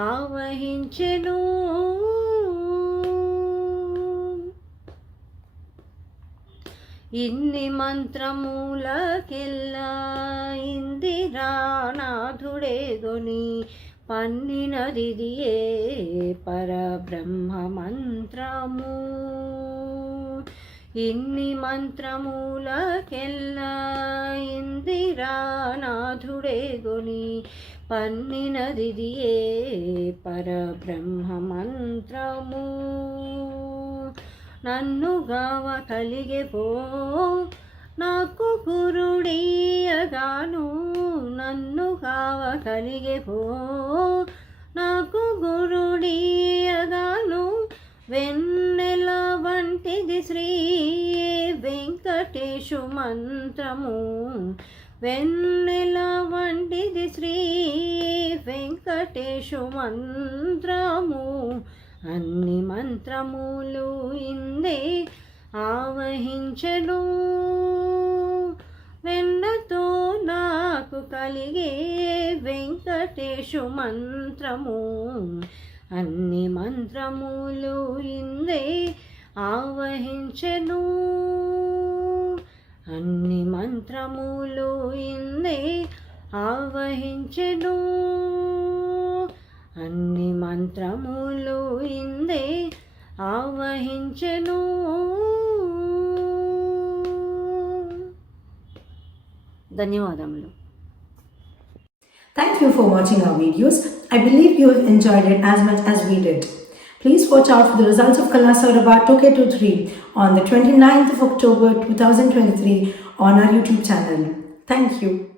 ఆవహించెను ఇన్ని మంత్రములకెల్లా ఇందిరానాథుడేగొని పన్నినదిదియే పరబ్రహ్మ మంత్రము ఇన్ని మంత్రములకెల్లా ఇందిరానాథుడేగొని పన్నినదిదియే పరబ్రహ్మ మంత్రము నన్ను గావ కలిగే పో నాకు గురుడీయగాను నన్ను గావ కలిగే పో నాకు గురుడీయగాను వెన్నెల వంటిది శ్రీ వెంకటేశు మంత్రము వెన్నెల వంటిది శ్రీ వెంకటేశు మంత్రము అన్ని మంత్రములు ఇందే ఆవహించెను వెన్నతో నాకు కలిగే వెంకటేశు మంత్రము అన్ని మంత్రములు ఇందే ఆవహించెను అన్ని మంత్రములు ఇందే ఆవహించెను అన్ని మంత్రములు ఇందే ఆవహించెను ధన్యవాదములు. Thank you for watching our videos. I believe you have enjoyed it as much as we did. Please watch out for the results of Kala Saurabha 2K23 on the 29th of October 2023 on our YouTube channel. Thank you.